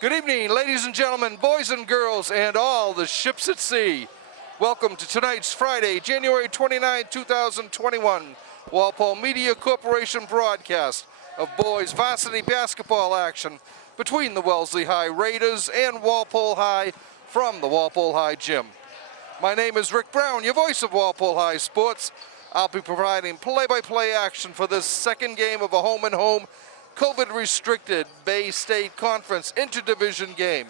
Good evening, ladies and gentlemen, boys and girls, and all the ships at sea. Welcome to tonight's Friday, January 29, 2021, Walpole Media Corporation broadcast of boys varsity basketball action between the Wellesley High Raiders and Walpole High from the Walpole High Gym. My name is Rick Brown, your voice of Walpole High Sports. I'll be providing play-by-play action for this second game of a home-and-home COVID-restricted Bay State Conference interdivision game.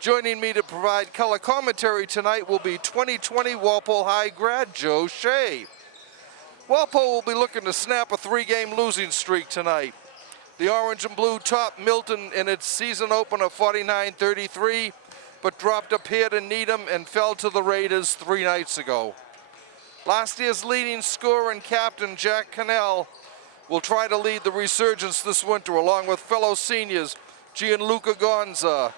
Joining me to provide color commentary tonight will be 2020 Walpole High grad Joe Shea. Walpole will be looking to snap a three-game losing streak tonight. The Orange and Blue topped Milton in its season opener 49-33, but dropped up here to Needham and fell to the Raiders 3 nights ago. Last year's leading scorer and captain Jack Cannell will try to lead the resurgence this winter, along with fellow seniors Gianluca Gonza,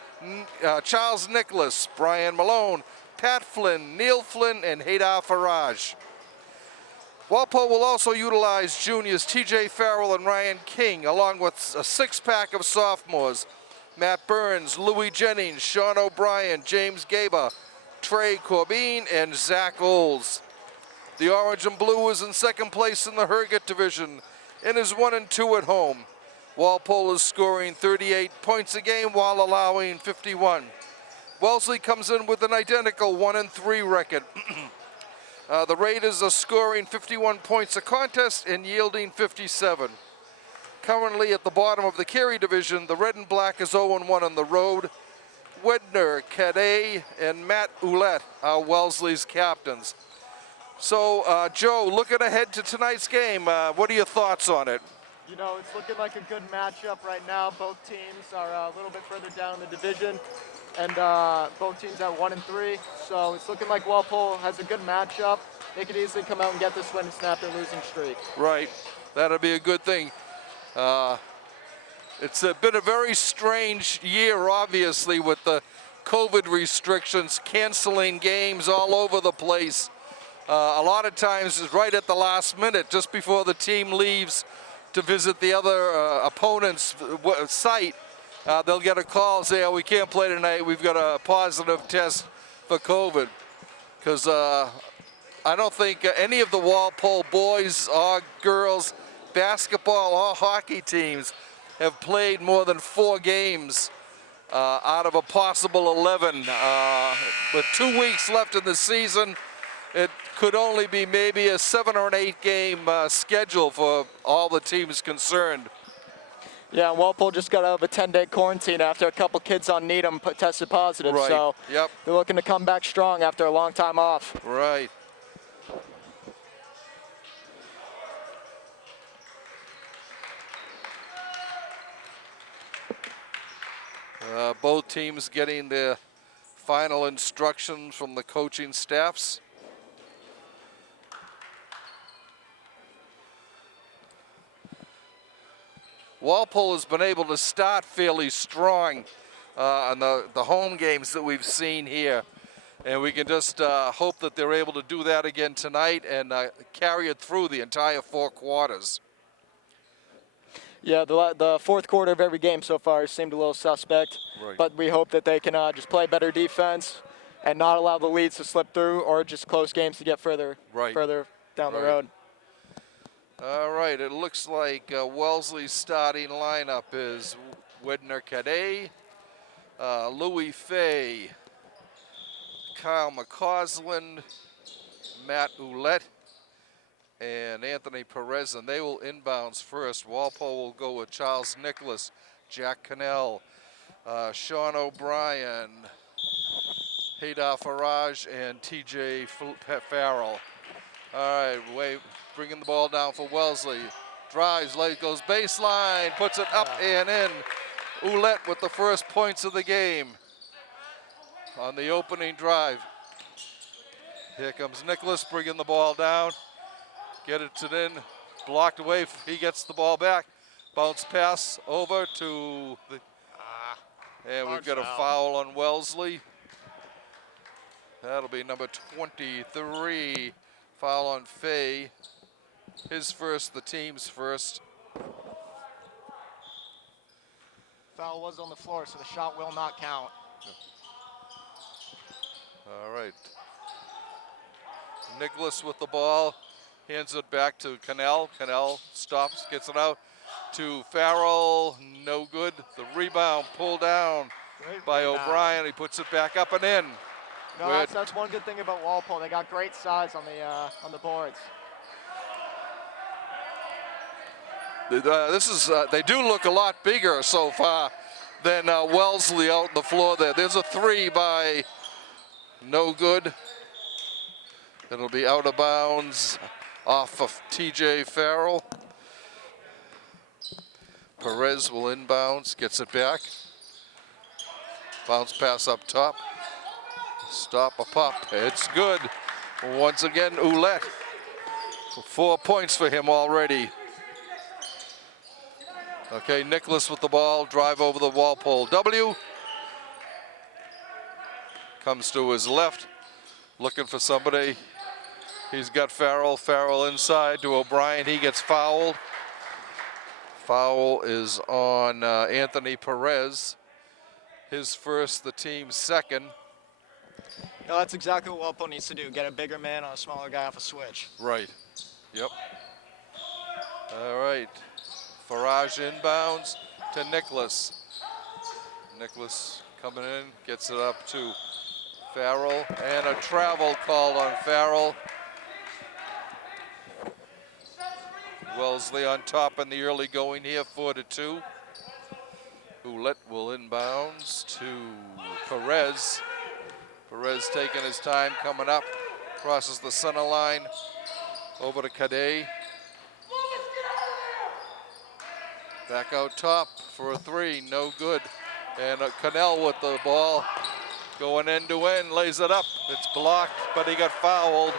Charles Nicholas, Brian Malone, Pat Flynn, Neil Flynn, and Haydar Faraj. Walpole will also utilize juniors TJ Farrell and Ryan King, along with a six-pack of sophomores Matt Burns, Louis Jennings, Sean O'Brien, James Gaber, Trey Corbin, and Zach Oles. The Orange and Blue is in second place in the Herget division and is 1-2 at home. Walpole is scoring 38 points a game while allowing 51. Wellesley comes in with an identical 1-3 record. The Raiders are scoring 51 points a contest and yielding 57. Currently at the bottom of the Carey division, the Red and Black is 0-1 on the road. Wedner, Cadet, and Matt Ouellette are Wellesley's captains. So, Joe, looking ahead to tonight's game, what are your thoughts on it? You know, it's looking like a good matchup right now. Both teams are a little bit further down in the division, and both teams at 1-3. So it's looking like Walpole has a good matchup. They could easily come out and get this win and snap their losing streak. Right, that'll be a good thing. It's been a very strange year, obviously, with the COVID restrictions, canceling games all over the place. A lot of times it's right at the last minute, just before the team leaves to visit the other opponent's site. They'll get a call and say, oh, we can't play tonight. We've got a positive test for COVID. Because I don't think any of the Walpole boys or girls basketball or hockey teams have played more than 4 games out of a possible 11. With 2 weeks left in the season, it could only be maybe a 7 or an 8 game schedule for all the teams concerned. Yeah, Walpole just got out of a 10-day quarantine after a couple kids on Needham tested positive. Right. So Yep. they're looking to come back strong after a long time off. Right. Both teams getting the final instructions from the coaching staffs. Walpole has been able to start fairly strong on the home games that we've seen here. And we can just hope that they're able to do that again tonight and carry it through the entire 4 quarters. Yeah, the fourth quarter of every game so far seemed a little suspect. Right. But we hope that they can just play better defense and not allow the leads to slip through or just close games to get further down the road. All right, it looks like Wellesley's starting lineup is Wedner Cadet, Louis Fay, Kyle McCausland, Matt Ouellette, and Anthony Perez, and they will inbounds first. Walpole will go with Charles Nicholas, Jack Cannell, Sean O'Brien, Haydar Faraj, and TJ Farrell. All right, bringing the ball down for Wellesley. Drives, late goes baseline, puts it up and in. Ouellette with the first points of the game on the opening drive. Here comes Nicholas bringing the ball down. Get it in, blocked away. He gets the ball back. Bounce pass over to the. And we've got a foul on Wellesley. That'll be number 23. Foul on Fay. His first, the team's first. Foul was on the floor, so the shot will not count. All right. Nicholas with the ball, hands it back to Cannell. Cannell stops, gets it out to Farrell, no good. The rebound pulled down Great by rebound. O'Brien. He puts it back up and in. No, that's one good thing about Walpole. They got great size on the boards. They do look a lot bigger so far than Wellesley out on the floor there. There's a three by no good. It'll be out of bounds off of TJ Farrell. Perez will inbounds, gets it back. Bounce pass up top. Stop a pop. It's good. Once again, Ouellette. 4 points for him already. Okay, Nicholas with the ball. Drive over the Walpole W. Comes to his left. Looking for somebody. He's got Farrell. Farrell inside to O'Brien. He gets fouled. Foul is on Anthony Perez. His first, the team's second. No, that's exactly what Walpole needs to do. Get a bigger man on a smaller guy off a switch. Right. Yep. All right. Farage inbounds to Nicholas. Nicholas coming in, gets it up to Farrell, and a travel called on Farrell. Wellesley on top in the early going here, 4-2. Ouellette will inbounds to Perez. Perez taking his time, coming up, crosses the center line, over to Cadet. Back out top for a three, no good. And Cannell with the ball, going end to end, lays it up. It's blocked, but he got fouled.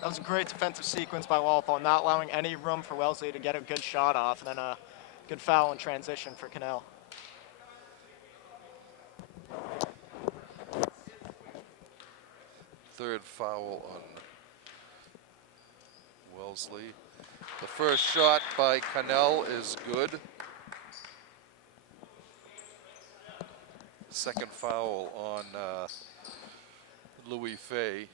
That was a great defensive sequence by Walpole, not allowing any room for Wellesley to get a good shot off, and then a good foul in transition for Cannell. Third foul on Wellesley. The first shot by Cannell is good. Second foul on Louis Fay.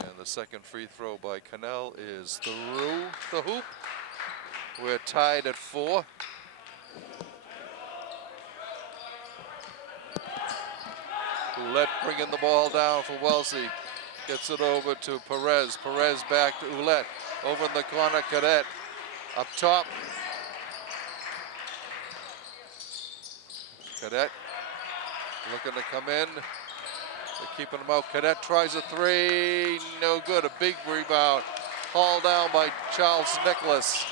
And the second free throw by Cannell is through the hoop. We're tied at 4. Ouellette bringing the ball down for Wellesley. Gets it over to Perez. Perez back to Ouellette. Over in the corner, Cadet. Up top. Cadet looking to come in. They're keeping him out. Cadet tries a three. No good. A big rebound. Hauled down by Charles Nicholas.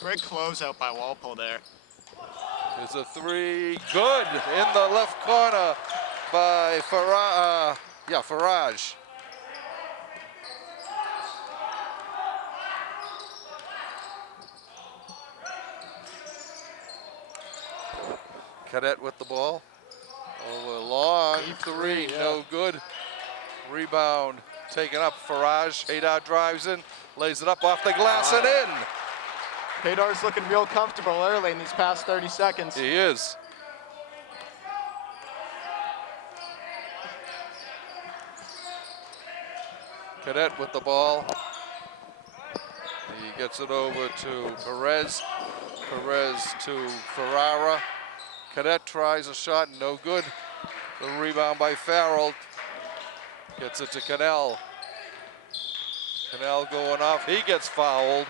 Great closeout by Walpole there. There's a three. Good in the left corner by Farage. Cadet with the ball. Over long three, yeah. no good. Rebound taken up. Farage, Haydar drives in, lays it up off the glass and in. Haydar's looking real comfortable early in these past 30 seconds. He is. Cadet with the ball. He gets it over to Perez. Perez to Ferrara. Cadet tries a shot, no good. The rebound by Farrell. Gets it to Cannell. Cannell going off. He gets fouled.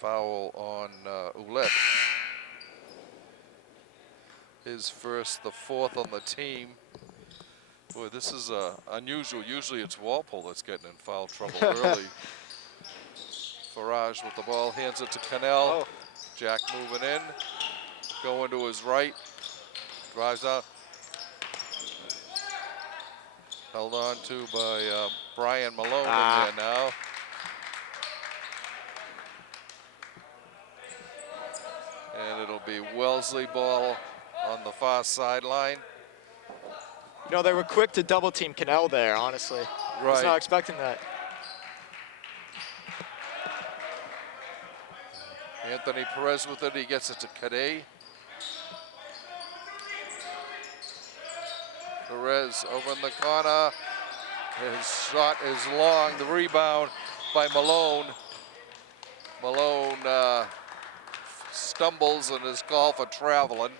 Foul on Ouellette. His first, the fourth on the team. Boy, this is unusual. Usually it's Walpole that's getting in foul trouble early. Farage with the ball, hands it to Cannell. Oh. Jack moving in, going to his right, drives out. Held on to by Brian Malone in there now. And it'll be Wellesley ball on the far sideline. You know, they were quick to double team Cannell there, honestly. I was Right. not expecting that. Anthony Perez with it. He gets it to Cadet. Perez over in the corner. His shot is long. The rebound by Malone. Malone stumbles and is called for traveling.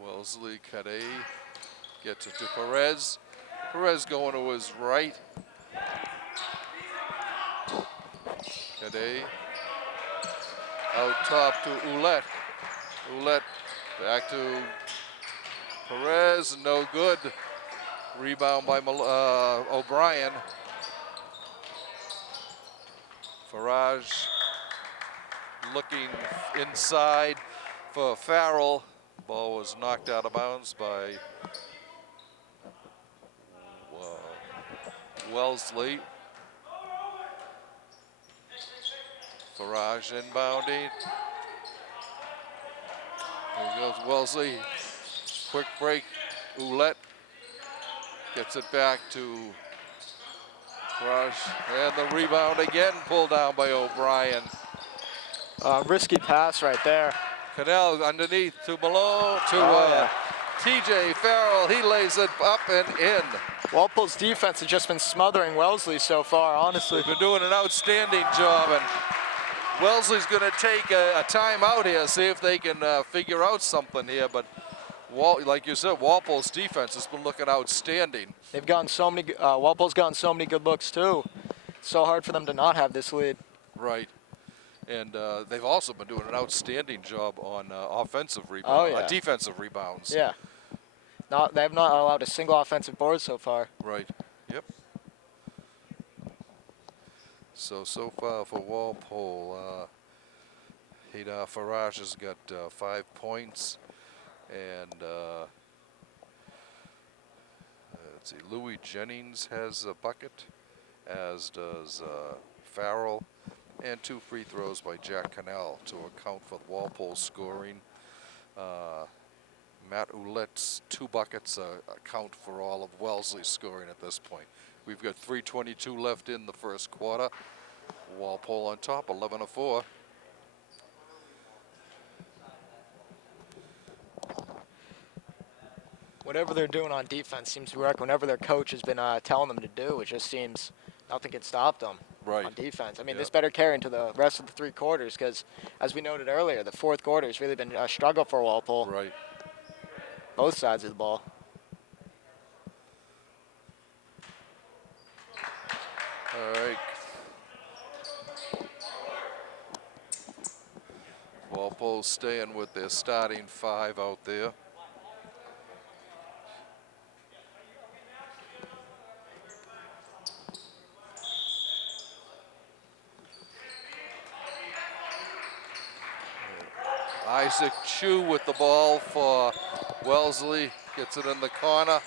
Wellesley, Cadet gets it to Perez. Perez going to his right. Cadet out top to Ouellette. Ouellette back to Perez, no good. Rebound by O'Brien. Farage looking inside for Farrell. Ball was knocked out of bounds by Wellesley. Farage inbounding. Here goes Wellesley. Quick break. Ouellette gets it back to Farage. And the rebound again pulled down by O'Brien. Risky pass right there. Cannell underneath to Malone, to TJ Farrell. He lays it up and in. Walpole's defense has just been smothering Wellesley so far, honestly. They've been doing an outstanding job, and Wellesley's going to take a timeout here, see if they can figure out something here. But like you said, Walpole's defense has been looking outstanding. They've gotten so many. Walpole's gotten so many good looks too. It's so hard for them to not have this lead. Right. And they've also been doing an outstanding job on offensive rebounds, defensive rebounds. Yeah. They have not allowed a single offensive board so far. Right. Yep. So far for Walpole, Haydar Farage has got 5 points, and let's see, Louis Jennings has a bucket, as does Farrell, and 2 free throws by Jack Cannell to account for Walpole's scoring. Matt Ouellette's 2 buckets account for all of Wellesley's scoring at this point. We've got 3:22 left in the first quarter. Walpole on top, 11-4. Whatever they're doing on defense seems to work. Whenever their coach has been telling them to do, it just seems nothing can stop them on defense. I mean, this better carry into the rest of the 3 quarters because, as we noted earlier, the 4th quarter has really been a struggle for Walpole. Right. Both sides of the ball. All right. Walpole staying with their starting 5 out there. Isaac Chu with the ball for Wellesley. Gets it in the corner.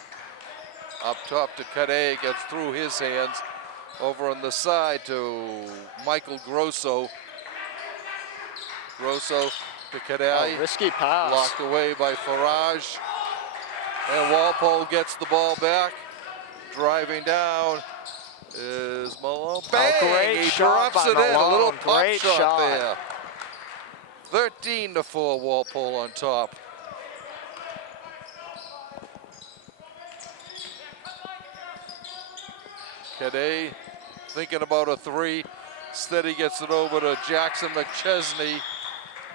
Up top to Cadet. Gets through his hands. Over on the side to Michael Grosso. Grosso to Cadet. Risky pass. Locked away by Farage. And Walpole gets the ball back. Driving down is Malone. Bang! He drops it in. A little pop shot there. 13-4 Walpole on top. Cadet thinking about a 3. Instead he gets it over to Jackson McChesney.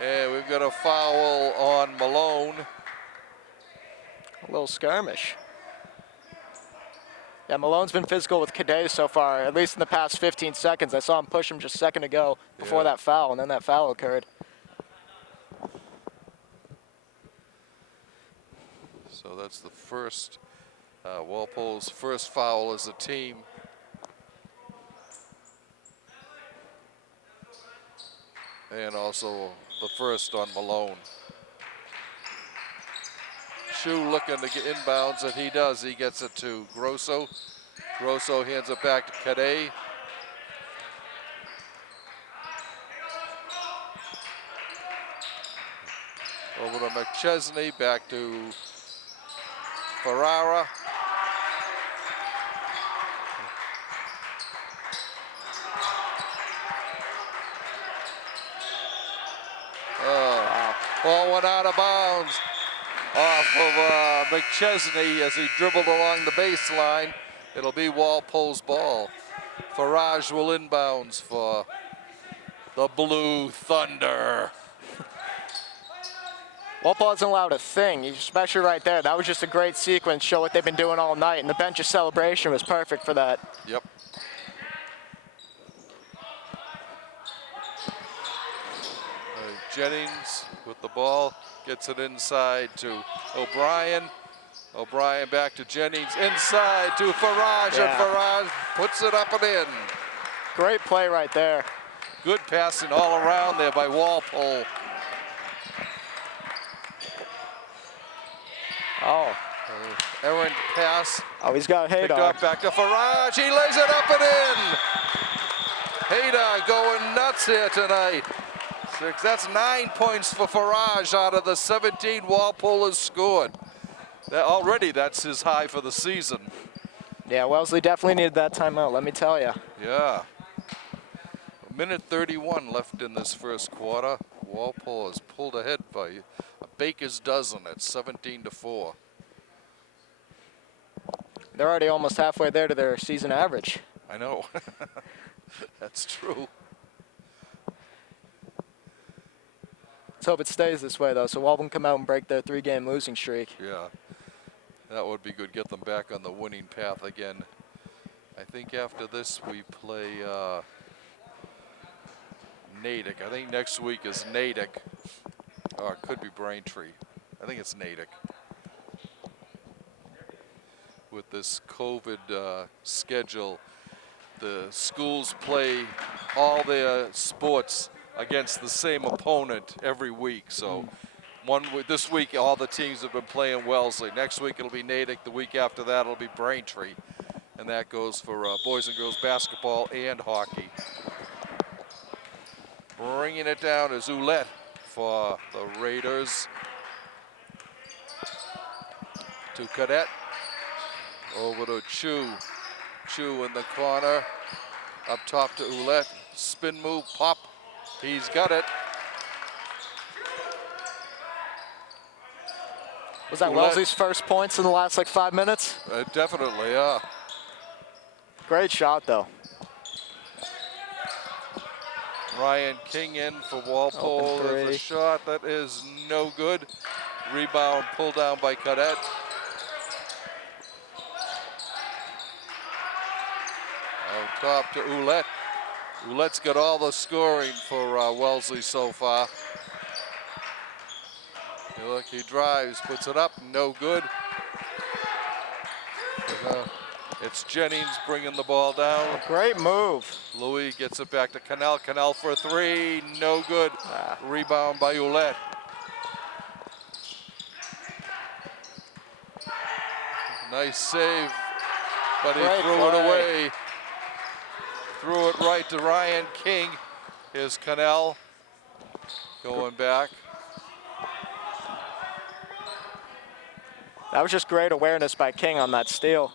And we've got a foul on Malone. A little skirmish. Yeah, Malone's been physical with Cadet so far, at least in the past 15 seconds. I saw him push him just a second ago before that foul, and then that foul occurred. So that's the first, Walpole's first foul as a team. And also the first on Malone. Chu looking to get inbounds, and he does. He gets it to Grosso. Grosso hands it back to Cadet. Over to McChesney, back to Ferrara. Oh, ball went out of bounds off of McChesney as he dribbled along the baseline. It'll be Walpole's ball. Farage will inbounds for the Blue Thunder. Walpole hasn't allowed a thing, especially right there. That was just a great sequence, show what they've been doing all night, and the bench's celebration was perfect for that. Yep. Jennings with the ball, gets it inside to O'Brien. O'Brien back to Jennings, inside to Farage, and Farage puts it up and in. Great play right there. Good passing all around there by Walpole. Oh. Errant pass. Oh, he's got Picked Haydar. up back to Farage. He lays it up and in. Haydar going nuts here tonight. That's 9 points for Farage out of the 17 Walpole has scored. Already that's his high for the season. Yeah, Wellesley definitely needed that timeout, let me tell you. Yeah. A minute 31 left in this first quarter. Walpole has pulled ahead by a baker's dozen at 17-4. They're already almost halfway there to their season average. I know. That's true. Let's hope it stays this way, though, so Walpole can come out and break their 3-game losing streak. Yeah, that would be good. Get them back on the winning path again. I think after this we play Natick. I think next week is Natick, or it could be Braintree. I think it's Natick. With this COVID schedule, the schools play all their sports against the same opponent every week. So this week all the teams have been playing Wellesley. Next week it'll be Natick. The week after that it'll be Braintree. And that goes for boys and girls basketball and hockey. Bringing it down is Ouellette for the Raiders. To Cadet. Over to Chu. Chu in the corner. Up top to Ouellette. Spin move, pop. He's got it. Was that Wellesley's first points in the last, 5 minutes? Definitely, yeah. Great shot, though. Ryan King in for Walpole. There's a shot that is no good. Rebound pulled down by Cadet. Out top to Ouellette. Ouellette's got all the scoring for Wellesley so far. Look, he drives, puts it up, no good. It's Jennings bringing the ball down. Great move. Louis gets it back to Cannell. Cannell for 3, no good. Rebound by Ouellette. Nice save, but he threw it away. Threw it right to Ryan King. Here's Cannell going back. That was just great awareness by King on that steal.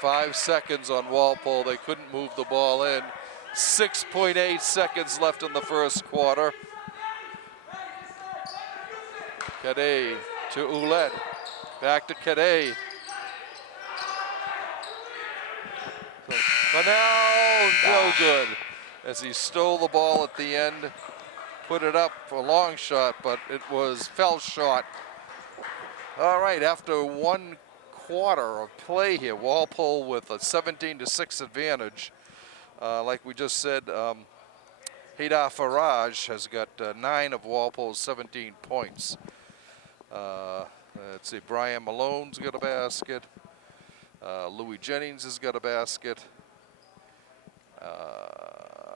5 seconds on Walpole. They couldn't move the ball in. 6.8 seconds left in the first quarter. Cadet to Ouellette. Back to Cadet. Cannell, no good. As he stole the ball at the end, put it up for a long shot, but it fell short. All right, after 1 quarter of play here, Walpole with a 17-6 advantage. Like we just said, Haydar Farage has got 9 of Walpole's 17 points. Let's see, Brian Malone's got a basket. Louis Jennings has got a basket.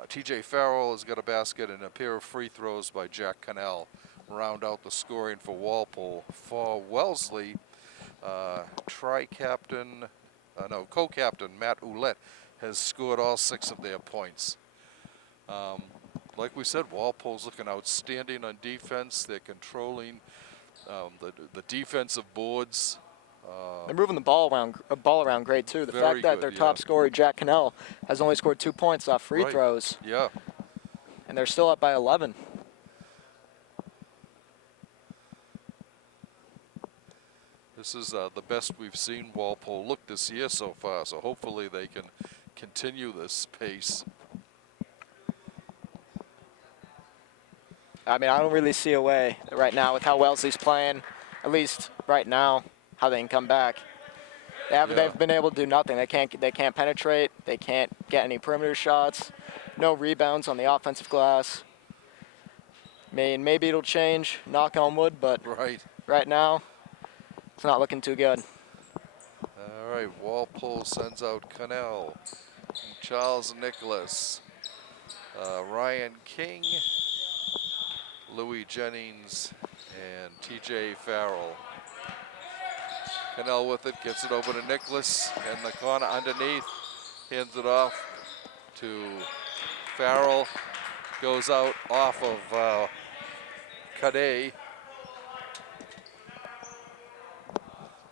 TJ Farrell has got a basket and a pair of free throws by Jack Cannell. Round out the scoring for Walpole. For Wellesley, co-captain Matt Ouellette has scored all 6 of their points. like we said, Walpole's looking outstanding on defense. They're controlling the defensive boards. They're moving the ball around great too. The Very fact that good, their yeah. top scorer, Jack Cannell, has only scored 2 points off free Right. throws, Yeah. and they're still up by 11. This is the best we've seen Walpole look this year so far, so hopefully they can continue this pace. I mean, I don't really see a way right now with how Wellesley's playing, at least right now, how they can come back. They've been able to do nothing. They can't penetrate. They can't get any perimeter shots. No rebounds on the offensive glass. I mean, maybe it'll change, knock on wood, but right now, it's not looking too good. All right, Walpole sends out Cannell, Charles Nicholas, Ryan King, Louis Jennings, and TJ Farrell. Cannell with it, gets it over to Nicholas in the corner underneath, hands it off to Farrell, goes out off of Cadet.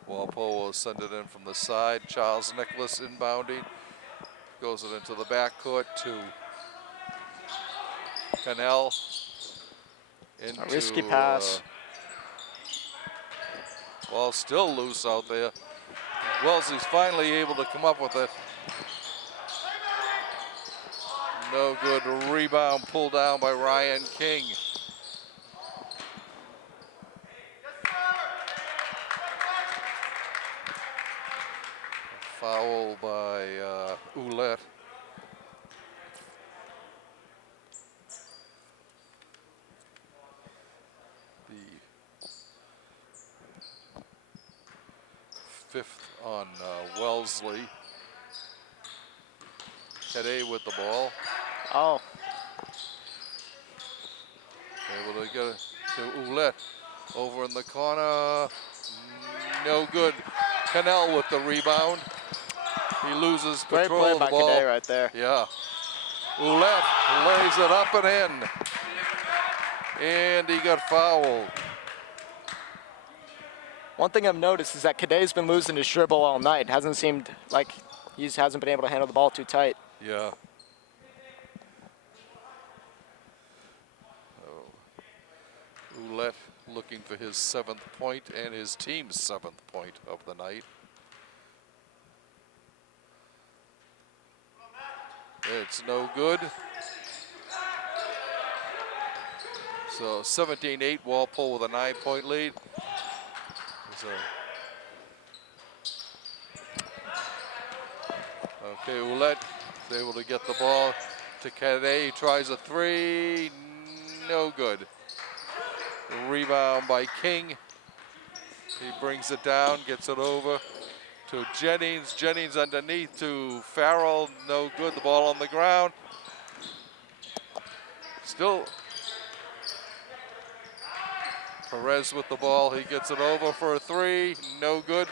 Walpole will send it in from the side. Charles Nicholas inbounding, goes it into the backcourt to Cannell. Into, A risky pass. Ball still loose out there. Wellesley's finally able to come up with it. No good. Rebound pulled down by Ryan King. Foul by Ouellette. The 5th on Wellesley. Cadet with the ball. Oh. Able to get it to Ouellette. Over in the corner. No good. Cannell with the rebound. He loses Great control play of the by ball. Cadet right there. Yeah. Ouellette lays it up and in. And he got fouled. One thing I've noticed is that Cadet's been losing his dribble all night. Hasn't seemed like he hasn't been able to handle the ball too tight. Yeah. Ouellette looking for his 7th point and his team's 7th point of the night. It's no good. So 17-8, Walpole with a 9-point lead. Okay, Ouellette is able to get the ball to Cadet. He tries a 3, no good. Rebound by King. He brings it down, gets it over to Jennings. Jennings underneath to Farrell, no good. The ball on the ground. Still Perez with the ball. He gets it over for a 3, no good.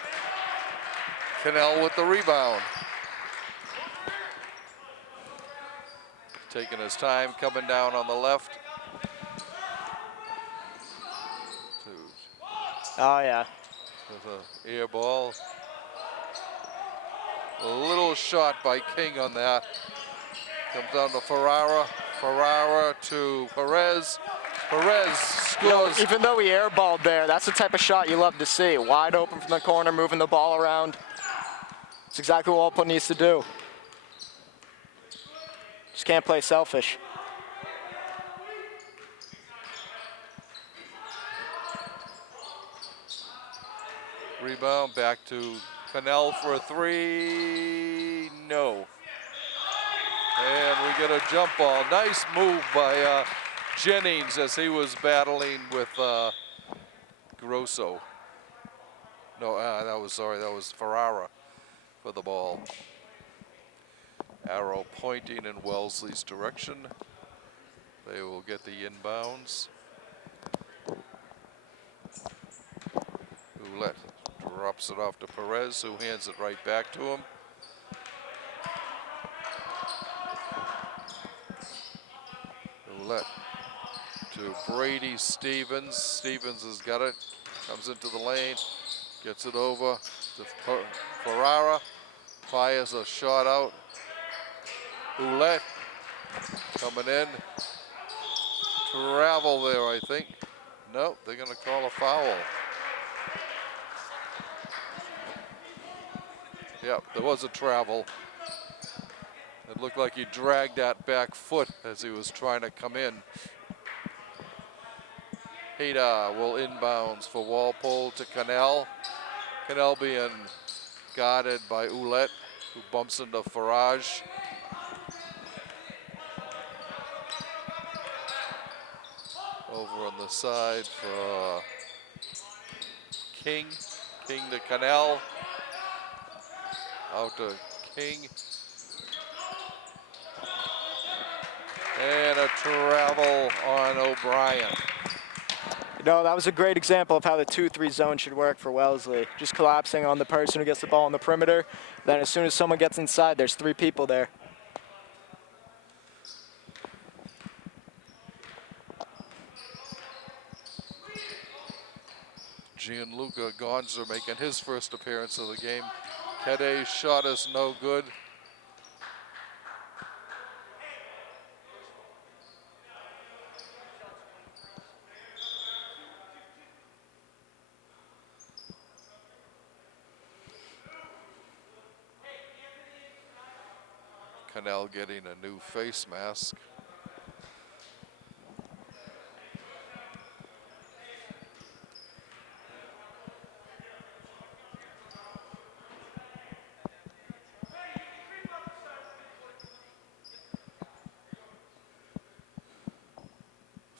Cannell with the rebound. Taking his time, coming down on the left. Oh, yeah. With an air ball. A little shot by King on that. Comes down to Ferrara. Ferrara to Perez. Perez scores. Even though he airballed there, that's the type of shot you love to see. Wide open from the corner, moving the ball around. It's exactly what Walpole needs to do. Just can't play selfish. Rebound back to Cannell for a 3, no. And we get a jump ball. Nice move by Jennings as he was battling with Grosso. No, that was Ferrara for the ball. Arrow pointing in Wellesley's direction. They will get the inbounds. Ouellette drops it off to Perez, who hands it right back to him. Ouellette to Brady Stevens. Stevens has got it. Comes into the lane. Gets it over to Ferrara. Fires a shot out. Ouellette coming in. Travel there, I think. No, they're going to call a foul. Yep, there was a travel. It looked like he dragged that back foot as he was trying to come in. Hayda will inbounds for Walpole to Cannell. Cannell being guarded by Ouellette, who bumps into Farage. Over on the side for King. King to Cannell. Out to King. And a travel on O'Brien. No, that was a great example of how the 2-3 zone should work for Wellesley. Just collapsing on the person who gets the ball on the perimeter. Then as soon as someone gets inside, there's 3 people there. Gianluca Gonzer making his first appearance of the game. Cade's shot is no good. Cannell getting a new face mask.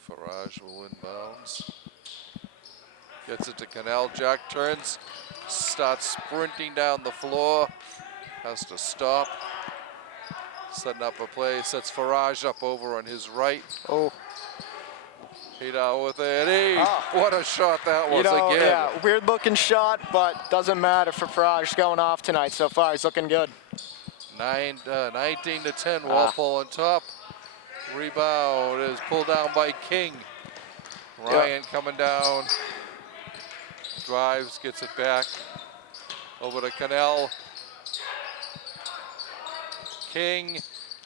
Farage will inbounds. Gets it to Cannell. Jack turns, starts sprinting down the floor. Has to stop. Setting up a play, sets Farage up over on his right. Oh. Hayda with it. What a shot that was again. Yeah, weird looking shot, but doesn't matter for Farage going off tonight so far. He's looking good. 19 to 10, Walpole on top. Rebound is pulled down by King. Ryan coming down. Drives, gets it back. Over to Cannell. King,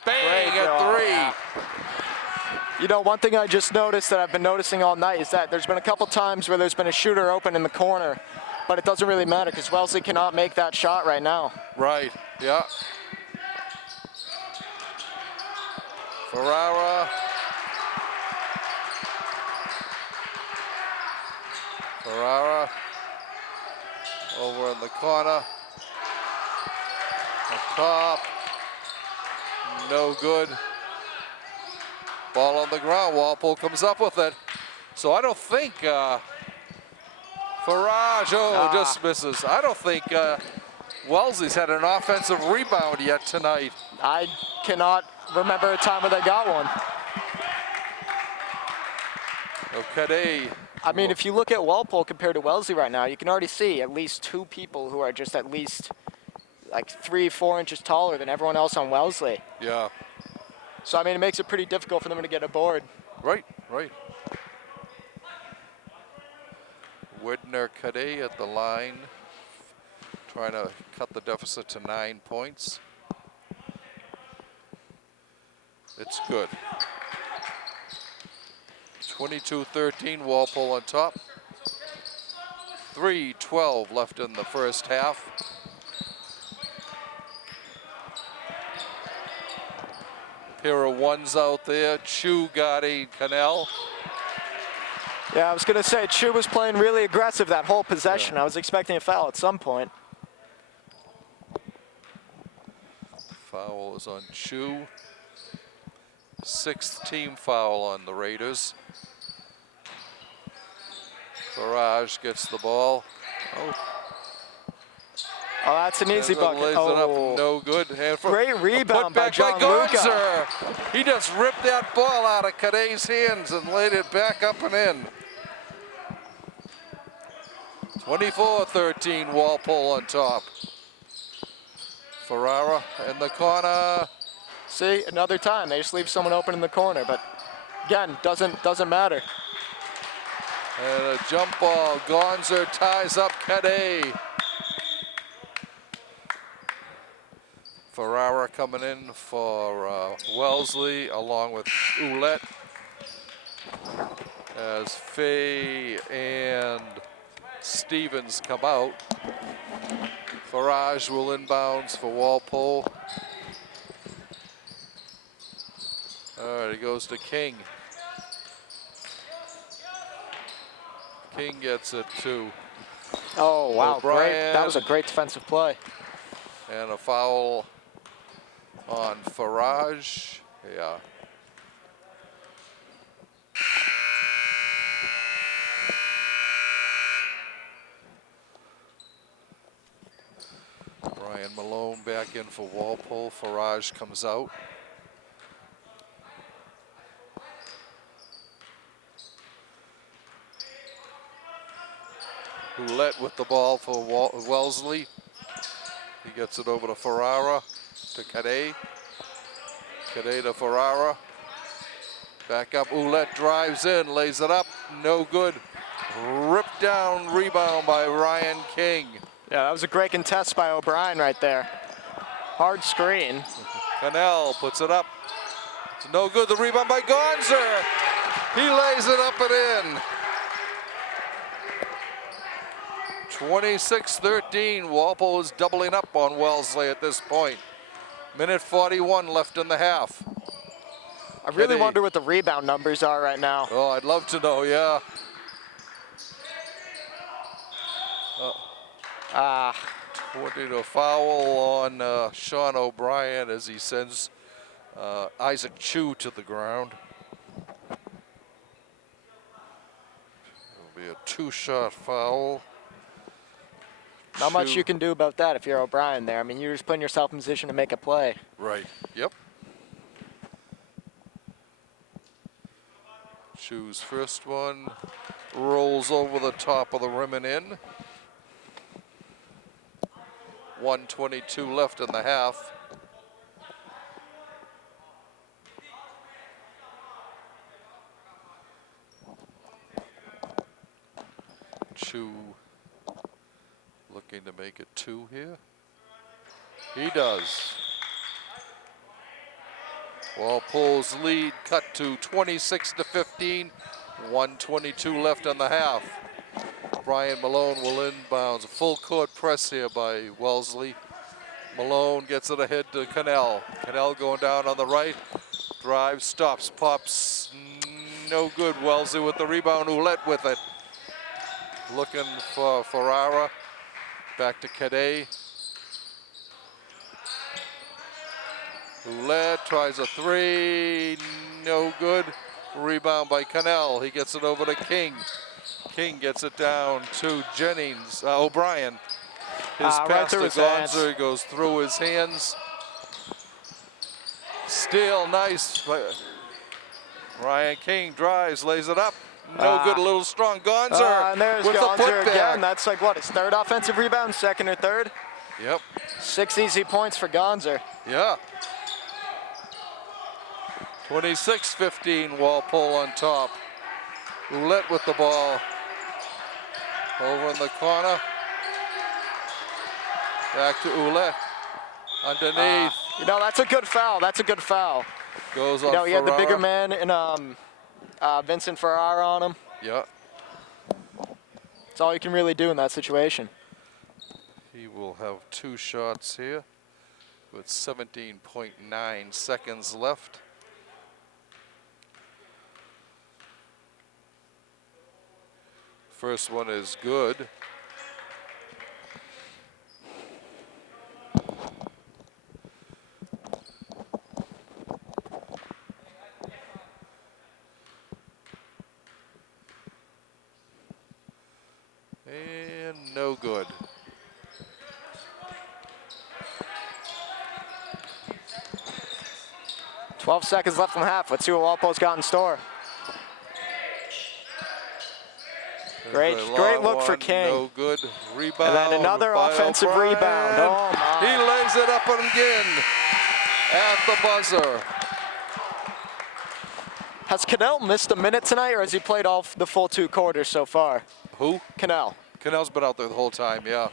bang, a 3. You know, one thing I just noticed that I've been noticing all night is that there's been a couple times where there's been a shooter open in the corner, but it doesn't really matter because Wellesley cannot make that shot right now. Right, yeah. Ferrara. Ferrara over in the corner. Up top. No good. Ball on the ground. Walpole comes up with it. So I don't think Farage, just misses. I don't think Wellesley's had an offensive rebound yet tonight. I cannot remember a time where they got one. Okay. I mean, if you look at Walpole compared to Wellesley right now, you can already see at least 2 people who are just at least like 3-4 inches taller than everyone else on Wellesley. Yeah. So, I mean, it makes it pretty difficult for them to get a board. Right. Widner Cade at the line, trying to cut the deficit to 9 points. It's good. 22-13, Walpole on top. 3:12 left in the first half. Pair of ones out there. Chu, Gotti, Cannell. Yeah, I was going to say, Chu was playing really aggressive that whole possession. I was expecting a foul at some point. Foul is on Chu. 6th team foul on the Raiders. Farage gets the ball. Oh, that's an easy bucket. Lays it up, no good. Great rebound by Gianluca. Gonzer. He just ripped that ball out of Cade's hands and laid it back up and in. 24-13, Walpole on top. Ferrara in the corner. See, another time. They just leave someone open in the corner, but Again, doesn't matter. And a jump ball. Gonzer ties up Cadet. Ferrara coming in for Wellesley along with Ouellette. As Fay and Stevens come out. Farage will inbounds for Walpole. All right, it goes to King. King gets it too. Oh, wow, O'Brien. great. That was a great defensive play. And a foul on Farage. Yeah. Brian Malone back in for Walpole. Farage comes out. Ouellette with the ball for Wellesley. He gets it over to Ferrara, to Cadet. Cadet to Ferrara. Back up, Ouellette drives in, lays it up, no good. Ripped down, rebound by Ryan King. Yeah, that was a great contest by O'Brien right there. Hard screen. Cannell puts it up. It's no good, the rebound by Gonzer. He lays it up and in. 26-13, Walpole is doubling up on Wellesley at this point. Minute 41 left in the half. I really wonder what the rebound numbers are right now. Oh, I'd love to know, yeah. 20 to foul on Sean O'Brien as he sends Isaac Chu to the ground. It'll be a two-shot foul. Not much you can do about that if you're O'Brien there. I mean, you're just putting yourself in position to make a play. Right, yep. Chu's first one rolls over the top of the rim and in. 1:22 left in the half. Chu looking to make it two here. He does. Walpole's lead cut to 26-15. 1:22 left in the half. Brian Malone will inbounds. A full court press here by Wellesley. Malone gets it ahead to Cannell. Cannell going down on the right. Drives, stops, pops. No good. Wellesley with the rebound. Ouellette with it. Looking for Ferrara. Back to Cadet. Ouellette tries a three. No good. Rebound by Cannell. He gets it over to King. King gets it down to Jennings. O'Brien. His pass to Gonzer goes through his hands. Steal, nice. Ryan King drives, lays it up. No good, a little strong. Gonzer and there's with Gonzer the putback. again. That's like what, his third offensive rebound, second or third? Yep. 6 easy points for Gonzer. Yeah. 26-15, Walpole on top. Ouellette with the ball. Over in the corner. Back to Ouellette. Underneath. You know, that's a good foul. That's a good foul. Goes on You know, he had the Ferrara. bigger man in Vincent Ferrara on him. Yeah. That's all you can really do in that situation. He will have two shots here with 17.9 seconds left. First one is good. And no good. $12 seconds left in the half. Let's see what Walpole's got in store. Great look for King. No good. Rebound. And then another by offensive O'Brien. rebound. Oh my. He lays it up again at the buzzer. Has Cannell missed a minute tonight, or has he played all the full 2 quarters so far? Who? Cannell. Cannell's been out there the whole time, yeah.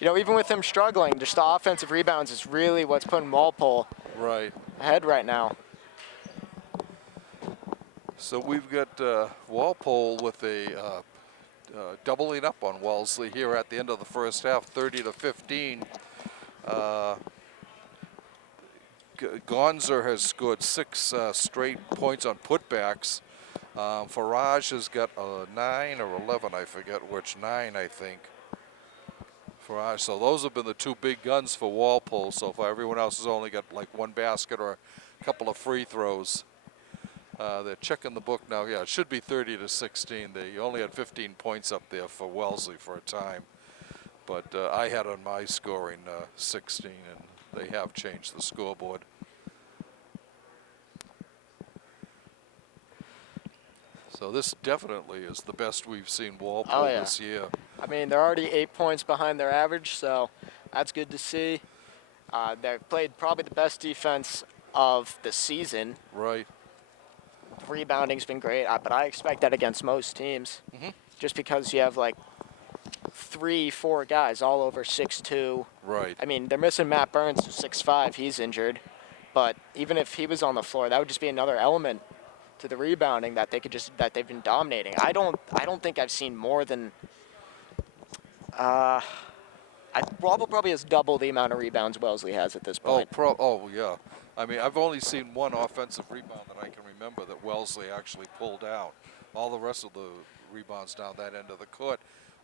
You know, even with him struggling, just the offensive rebounds is really what's putting Walpole Right. ahead right now. So we've got Walpole with a doubling up on Wellesley here at the end of the first half, 30-15. Gonzer has scored 6 straight points on putbacks. Farage has got 9 or 11, I forget which, 9 I think. Farage, so those have been the 2 big guns for Walpole so far. Everyone else has only got like 1 basket or a couple of free throws. They're checking the book now. Yeah, it should be 30-16. They only had 15 points up there for Wellesley for a time. But I had on my scoring 16, and they have changed the scoreboard. So this definitely is the best we've seen Walpole this year. I mean, they're already 8 points behind their average, so that's good to see. They've played probably the best defense of the season. Right. The rebounding's been great, but I expect that against most teams. Just because you have like 3-4 guys all over 6'2". Right. I mean, they're missing Matt Burns, who's 6'5". He's injured. But even if he was on the floor, that would just be another element to the rebounding that they've been dominating. I don't think I've seen more than Walpole probably has double the amount of rebounds Wellesley has at this point. Oh yeah. I mean, I've only seen 1 offensive rebound that I can remember that Wellesley actually pulled out. All the rest of the rebounds down that end of the court,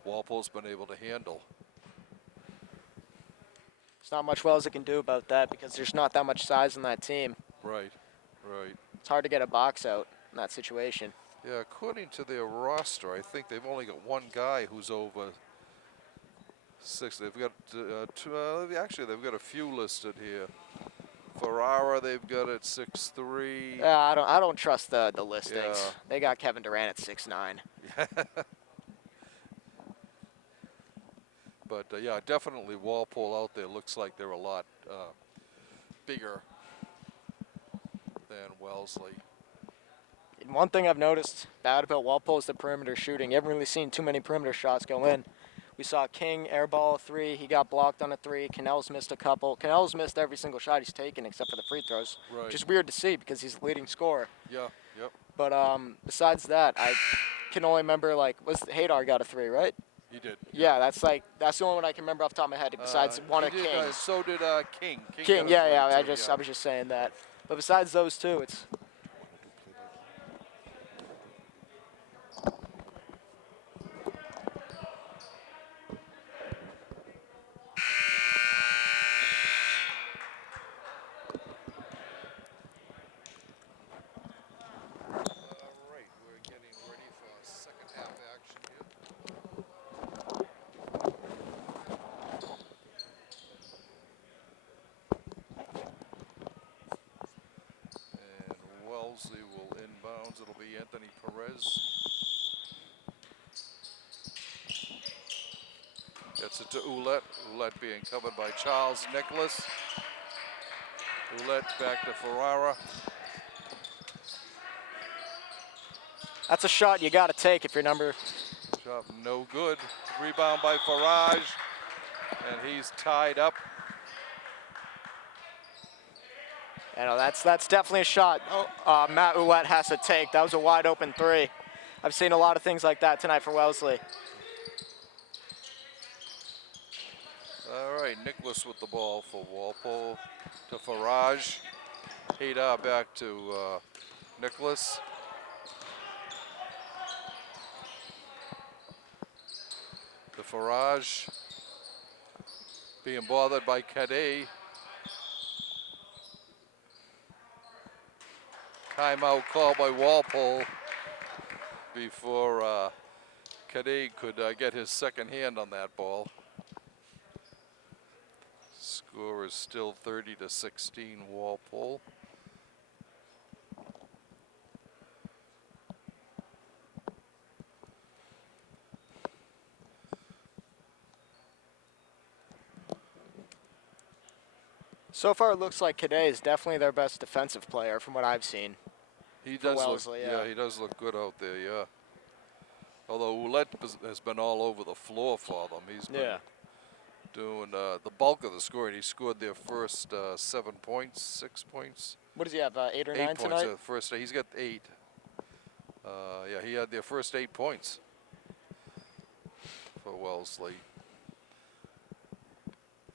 Walpole's been able to handle. There's not much Wellesley can do about that because there's not that much size in that team. Right, right. It's hard to get a box out in that situation. Yeah, according to their roster, I think they've only got 1 guy who's over 6. They've got actually they've got a few listed here. Ferrara, they've got at 6'3". Yeah, I don't trust the listings. Yeah. They got Kevin Durant at 6'9". But yeah, definitely Walpole out there looks like they're a lot bigger than Wellesley. And one thing I've noticed bad about Walpole is the perimeter shooting. You haven't really seen too many perimeter shots go in. We saw King airball a 3. He got blocked on a 3. Cannell's missed a couple. Cannell's missed every single shot he's taken except for the free throws, Right. which is weird to see because he's the leading scorer. Yeah, yep. But besides that, I can only remember, like, Hadar got a 3, right? He did. Yeah, that's the only one I can remember off the top of my head besides one of King's. So did King. King, got a yeah. 3 too, I was just saying that. But besides those 2, it's Wellesley will inbounds. It'll be Anthony Perez. Gets it to Ouellette. Ouellette being covered by Charles Nicholas. Ouellette back to Ferrara. that's a shot you got to take if you're number. Shot no good. Rebound by Farage. And he's tied up. You know, that's definitely a shot Matt Ouellette has to take. That was a wide open 3. I've seen a lot of things like that tonight for Wellesley. All right, Nicholas with the ball for Walpole to Farage. Hadar back to Nicholas. The Farage being bothered by Cadet. Timeout call by Walpole before Cadet could get his second hand on that ball. Score is still 30-16 Walpole. So far, it looks like Cadet is definitely their best defensive player from what I've seen. He For does Wellesley, look, yeah. he does look good out there, yeah. Although Ouellette has been all over the floor for them. He's been doing the bulk of the scoring. He scored their first 7 points, 6 points. What does he have, 8 or 9 8 points. tonight? First, he's got 8. Yeah, he had their first 8 points for Wellesley.